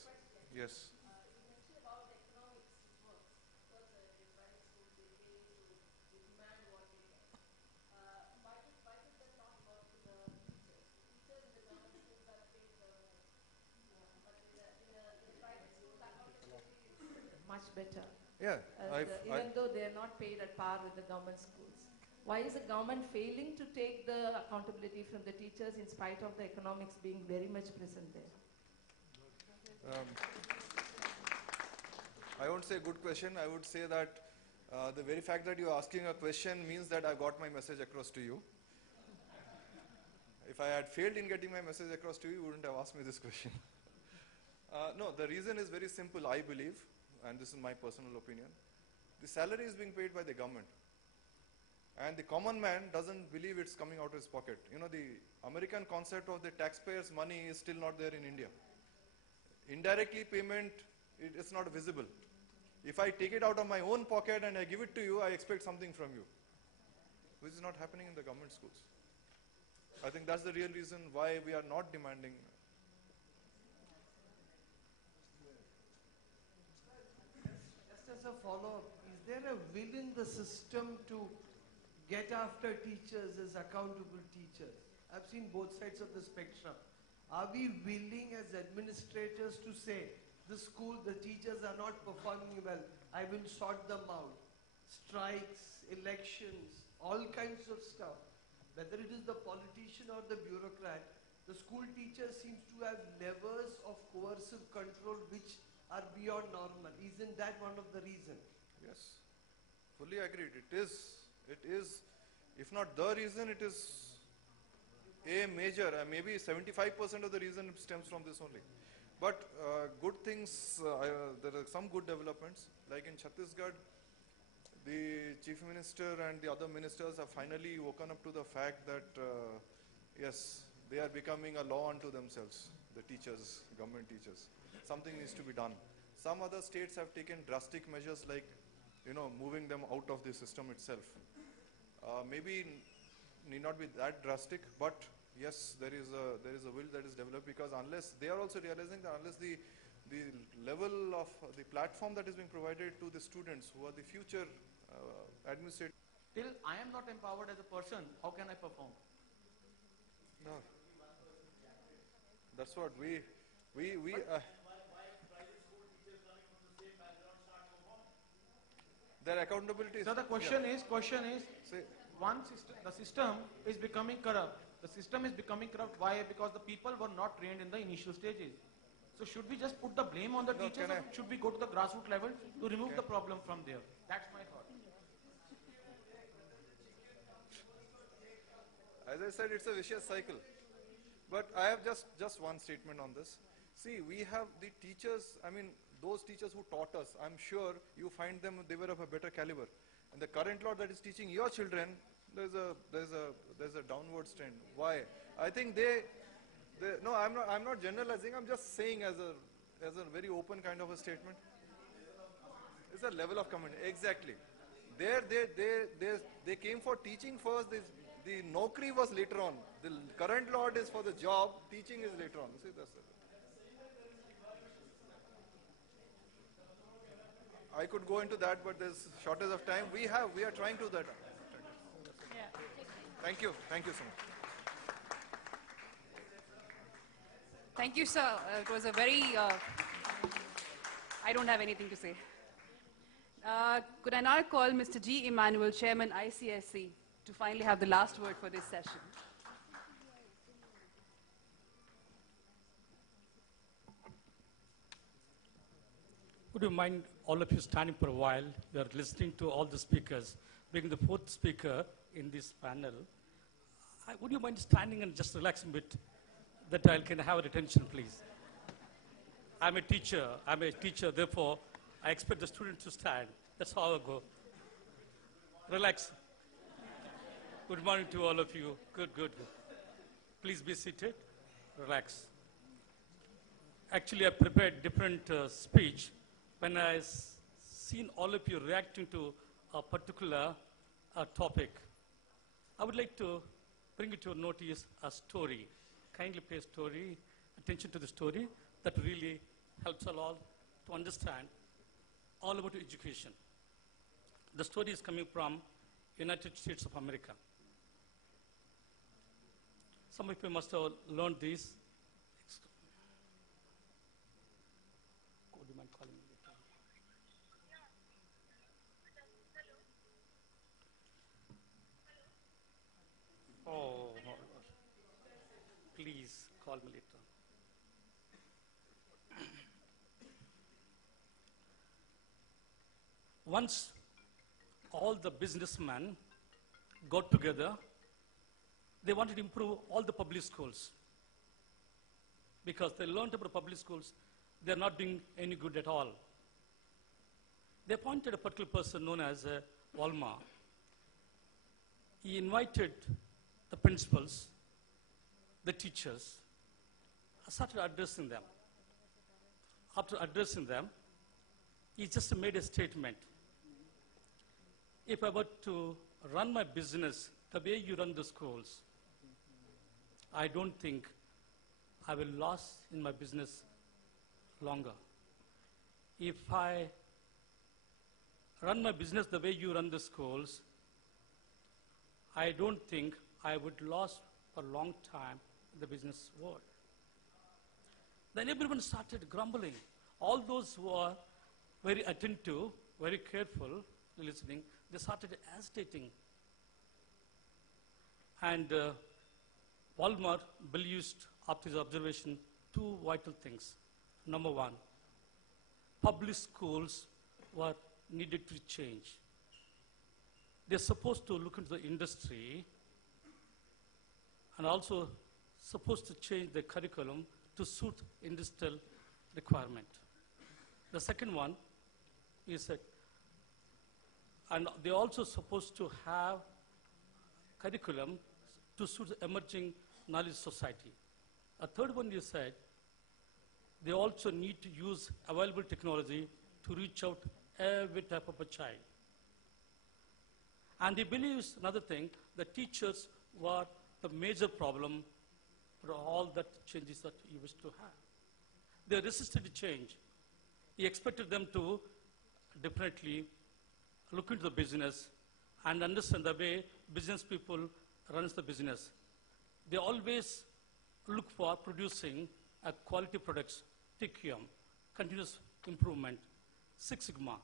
Yes. Much better. Yeah. Even though they are not paid at par with the government schools. Why is the government failing to take the accountability from the teachers in spite of the economics being very much present there? I won't say good question. I would say that the very fact that you're asking a question means that I got my message across to you. If I had failed in getting my message across to you, you wouldn't have asked me this question. No, the reason is very simple, I believe, and this is my personal opinion. The salary is being paid by the government. And the common man doesn't believe it's coming out of his pocket. You know, the American concept of the taxpayers' money is still not there in India. Indirectly payment, it's not visible. If I take it out of my own pocket and I give it to you, I expect something from you, which is not happening in the government schools. I think that's the real reason why we are not demanding. Just as a follow-up, is there a will in the system to get after teachers as accountable teachers? I've seen both sides of the spectrum. Are we willing as administrators to say, the school, the teachers are not performing well, I will sort them out? Strikes, elections, all kinds of stuff. Whether it is the politician or the bureaucrat, the school teacher seems to have levers of coercive control which are beyond normal. Isn't that one of the reasons? Yes, fully agreed. It is, if not the reason, it is a major, maybe 75% of the reason stems from this only. But good things, there are some good developments. Like in Chhattisgarh, the Chief Minister and the other ministers have finally woken up to the fact that, yes, they are becoming a law unto themselves, the teachers, government teachers. Something needs to be done. Some other states have taken drastic measures like, you know, moving them out of the system itself. Maybe need not be that drastic, but yes, there is a will that is developed, because unless they are also realizing that unless the level of the platform that is being provided to the students who are the future administrators. Till I am not empowered as a person, how can I perform? No, that's what we their accountability. So the question is, the system is becoming corrupt. The system is becoming corrupt. Why? Because the people were not trained in the initial stages. So should we just put the blame on the teachers, or should we go to the grassroots level to remove the problem from there? That's my thought. As I said, it's a vicious cycle. But I have just one statement on this. See, we have the teachers, I mean, those teachers who taught us, I'm sure you find them, they were of a better caliber. And the current lot that is teaching your children, there's a downward trend. Why? I think no, I'm not generalizing, I'm just saying as a very open kind of a statement. It's a level of commitment. Exactly. They came for teaching first. The Naukri was later on. The current lot is for the job. Teaching is later on. See, that's it. I could go into that, but there's shortage of time. We are trying to do that. Yeah. Thank you so much. Thank you, sir. It was a very, I don't have anything to say. Could I now call Mr. G. Emmanuel, Chairman, ICSC, to finally have the last word for this session? Would you mind all of you standing for a while? We are listening to all the speakers. Being the fourth speaker in this panel, would you mind standing and just relaxing a bit, that I can have attention, please? I'm a teacher, therefore I expect the students to stand. That's how I go. Relax. Good morning to all of you. Good. Please be seated. Relax. Actually, I prepared different speech. When I seen all of you reacting to a particular topic, I would like to bring it to notice a story. Kindly pay attention to the story that really helps us all to understand all about education. The story is coming from United States of America. Some of you must have learned this. Would you mind calling me? Oh, please call me later. Once all the businessmen got together, they wanted to improve all the public schools, because they learned about public schools, they're not doing any good at all. They appointed a particular person known as Walmart. he invited the principals, the teachers. I started addressing them. After addressing them, he just made a statement. If I were to run my business the way you run the schools, I don't think I will last in my business longer. If I run my business the way you run the schools, I don't think I would last for a long time in the business world. Then everyone started grumbling. All those who are very attentive, very careful, listening, they started hesitating. And Walmart believed, after his observation, two vital things. Number one, public schools were needed to change. They're supposed to look into the industry and also supposed to change the curriculum to suit industrial requirement. The second one is that, and they're also supposed to have curriculum to suit the emerging knowledge society. A third one is that they also need to use available technology to reach out every type of a child. And they believe another thing, the teachers were the major problem for all that changes that he wished to have. They resisted the change. He expected them to definitely look into the business and understand the way business people runs the business. They always look for producing a quality products, TQM, continuous improvement, Six Sigma.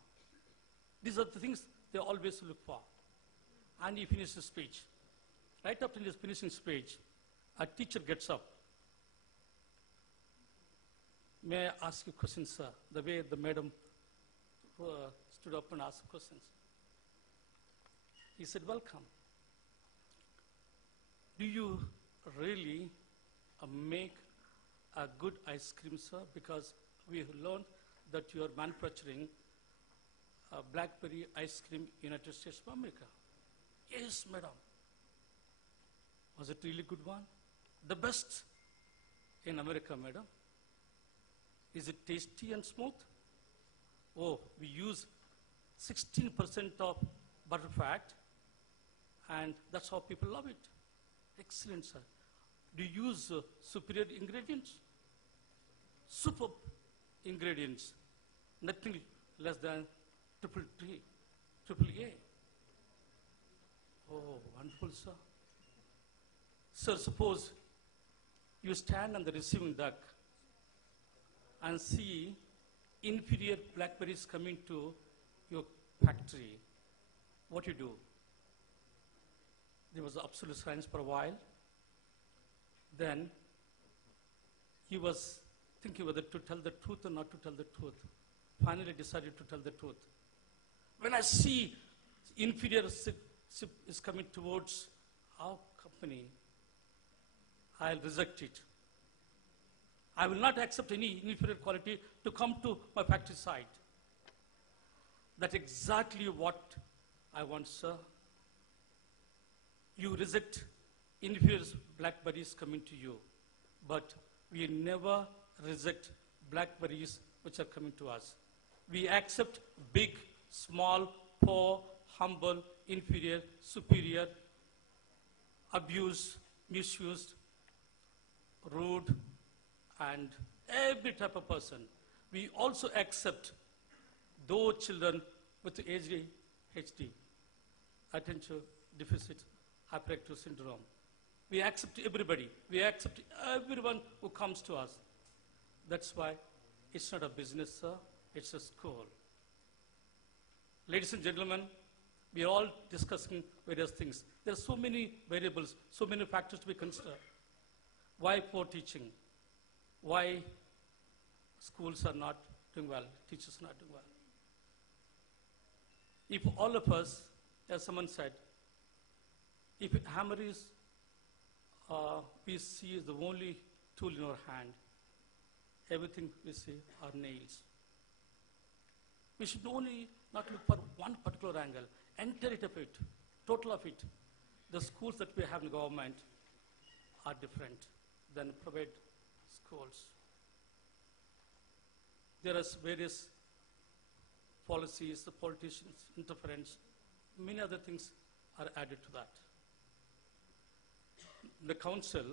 These are the things they always look for. And he finished his speech. Right after his finishing speech, a teacher gets up. May I ask you questions, sir? The way the madam stood up and asked questions. He said, welcome. Do you really make a good ice cream, sir? Because we learned that you are manufacturing blackberry ice cream in United States of America. Yes, madam. Was it really good one? The best in America, madam. Is it tasty and smooth? Oh, we use 16% of butter fat, and that's how people love it. Excellent, sir. Do you use superior ingredients? Superb ingredients. Nothing less than triple A. Oh, wonderful, sir. Sir, suppose you stand on the receiving deck and see inferior blackberries coming to your factory. What do you do? There was absolute silence for a while. Then he was thinking whether to tell the truth or not to tell the truth. Finally decided to tell the truth. When I see inferior is coming towards our company, I'll reject it. I will not accept any inferior quality to come to my factory site. That's exactly what I want, sir. You reject inferior blackberries coming to you, but we never reject blackberries which are coming to us. We accept big, small, poor, humble, inferior, superior, abused, misused, rude, and every type of person. We also accept those children with ADHD, attention deficit hyperactive syndrome. We accept everybody. We accept everyone who comes to us. That's why it's not a business, sir. It's a school. Ladies and gentlemen, we are all discussing various things. There are so many variables, so many factors to be considered. Why poor teaching? Why schools are not doing well, teachers are not doing well? If all of us, as someone said, if hammer is, we see is the only tool in our hand, everything we see are nails. We should only not look for one particular angle, entirety of it, total of it. the schools that we have in government are different than private schools. There are various policies, the politicians' interference, many other things are added to that. The council,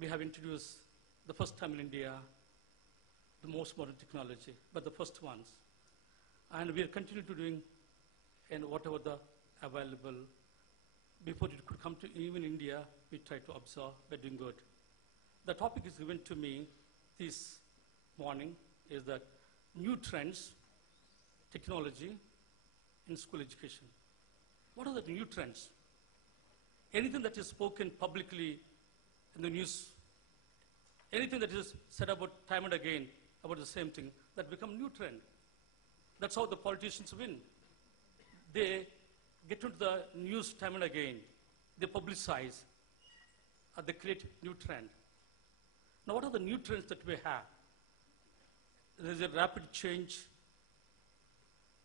we have introduced the first time in India the most modern technology, but the first ones. And we are continuing to doing and whatever the available. Before it could come to even India, we try to observe, we're doing good. The topic is given to me this morning is that new trends, technology in school education. What are the new trends? Anything that is spoken publicly in the news, anything that is said about time and again about the same thing, that become new trend. That's how the politicians win. They get into the news time and again. They publicize. They create new trend. Now, what are the new trends that we have? There is a rapid change,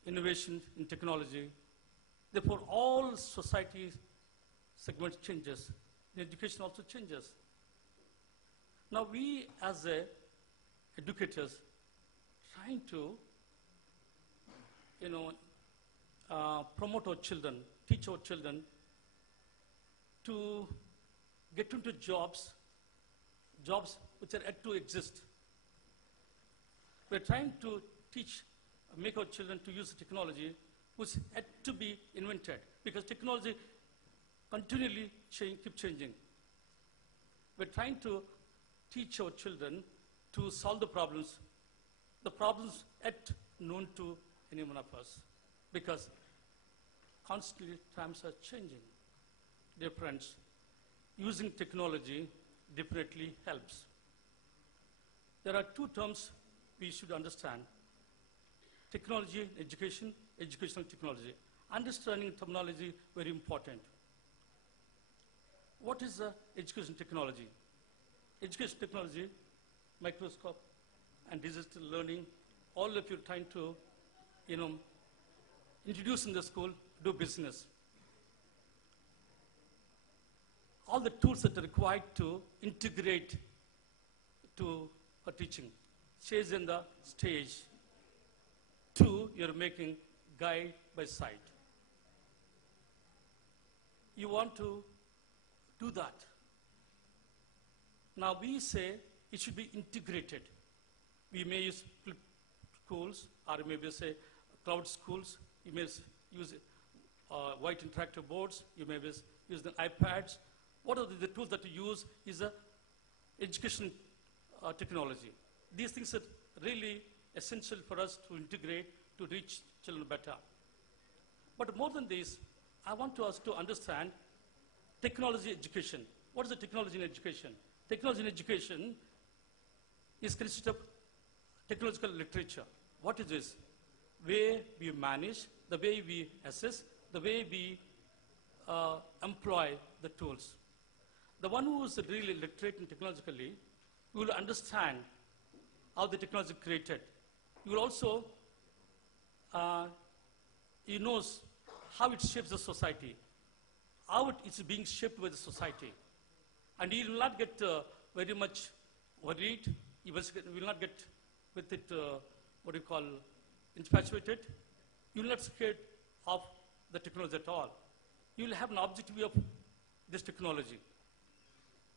innovation in technology. Therefore, all society segments changes. The education also changes. Now, we as educators trying to, promote our children, teach our children to get into jobs which are yet to exist. We're trying to make our children to use technology which is yet to be invented, because technology continually keep changing. We're trying to teach our children to solve the problems yet known to any one of us, because constantly times are changing. Dear friends, using technology definitely helps. There are two terms we should understand: technology, education, educational technology. Understanding terminology very important. What is education technology? Education technology, microscope, and digital learning, all of you trying to, introduce in the school, do business. All the tools that are required to integrate to for teaching. Change in the stage. 2, you're making guide by sight. You want to do that. Now we say it should be integrated. We may use flip schools, or maybe say cloud schools. You may use white interactive boards. You may use the iPads. What are the tools that you use is education technology. These things are really essential for us to integrate to reach children better. But more than this, I want us to understand technology education. What is the technology in education? Technology in education is consist of technological literature. What is this? Way we manage, the way we assess, the way we employ the tools. The one who is really literate and technologically will understand how the technology is created. You will also, he knows how it shapes the society, how it is being shaped by the society. And he will not get very much worried. He will not get with it, infatuated. You will not scared of the technology at all. You will have an objective view of this technology.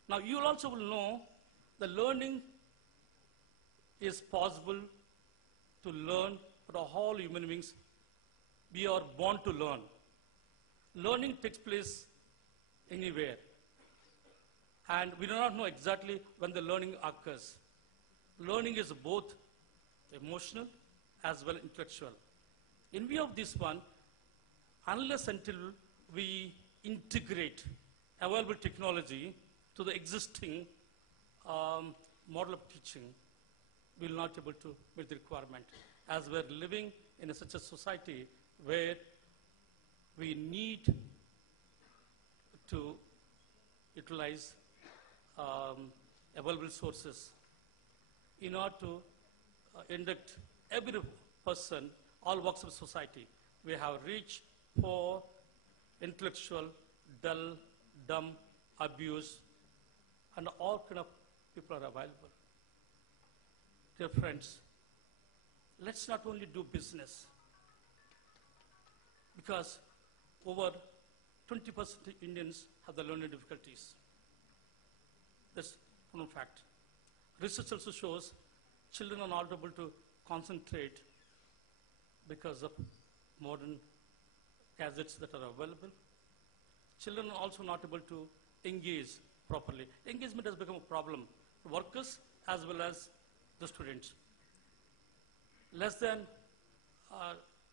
Now, you also will know the learning is possible to learn for all human beings. We are born to learn. Learning takes place anywhere. And we do not know exactly when the learning occurs. Learning is both emotional as well as intellectual. In view of this one, unless until we integrate available technology to the existing model of teaching, we will not be able to meet the requirement. As we're living in such a society where we need to utilize available sources in order to induct every person, all walks of society. We have reached for intellectual, dull, dumb, abuse, and all kind of people are available. Dear friends, let's not only do business, because over 20% of Indians have the learning difficulties. That's one fact. Research also shows children are not able to concentrate because of modern gadgets that are available. Children are also not able to engage properly. Engagement has become a problem for workers as well as the students. Less than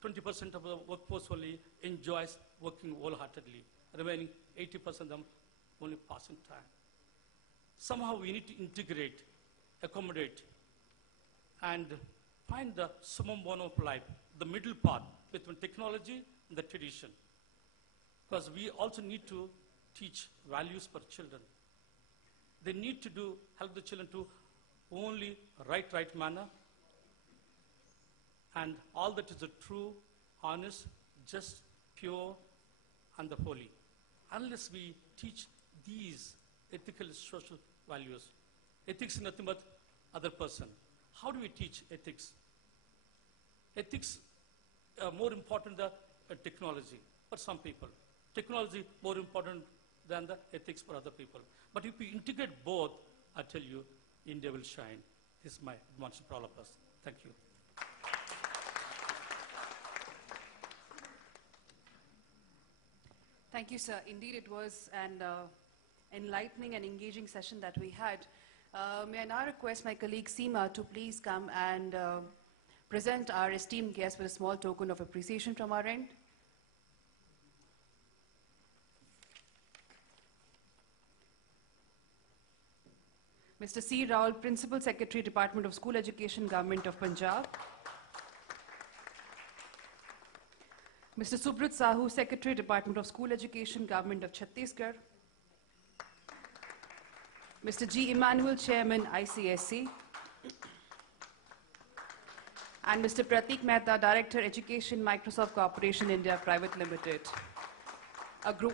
20% of the workforce only enjoys working wholeheartedly. Remaining 80% of them only passing time. Somehow we need to integrate, accommodate, and find the summum bonum of life, the middle path between technology and the tradition. Because we also need to teach values for children. They need to help the children to only right manner, and all that is a true, honest, just, pure, and the holy. Unless we teach these ethical, social values. Ethics is nothing but other person. How do we teach ethics? Ethics are more important than technology for some people. Technology more important than the ethics for other people. But if we integrate both, I tell you, India will shine. This is my admonishment for all of us. Thank you. Thank you, sir. Indeed, it was an enlightening and engaging session that we had. May I now request my colleague Seema to please come and present our esteemed guest with a small token of appreciation from our end. Mr. C. Raul, Principal Secretary, Department of School Education, Government of Punjab. Mr. Subrat Sahu, Secretary, Department of School Education, Government of Chhattisgarh. Mr. G. Emmanuel, Chairman, ICSC. And Mr. Pratik Mehta, Director, Education, Microsoft Corporation India Private Limited. A group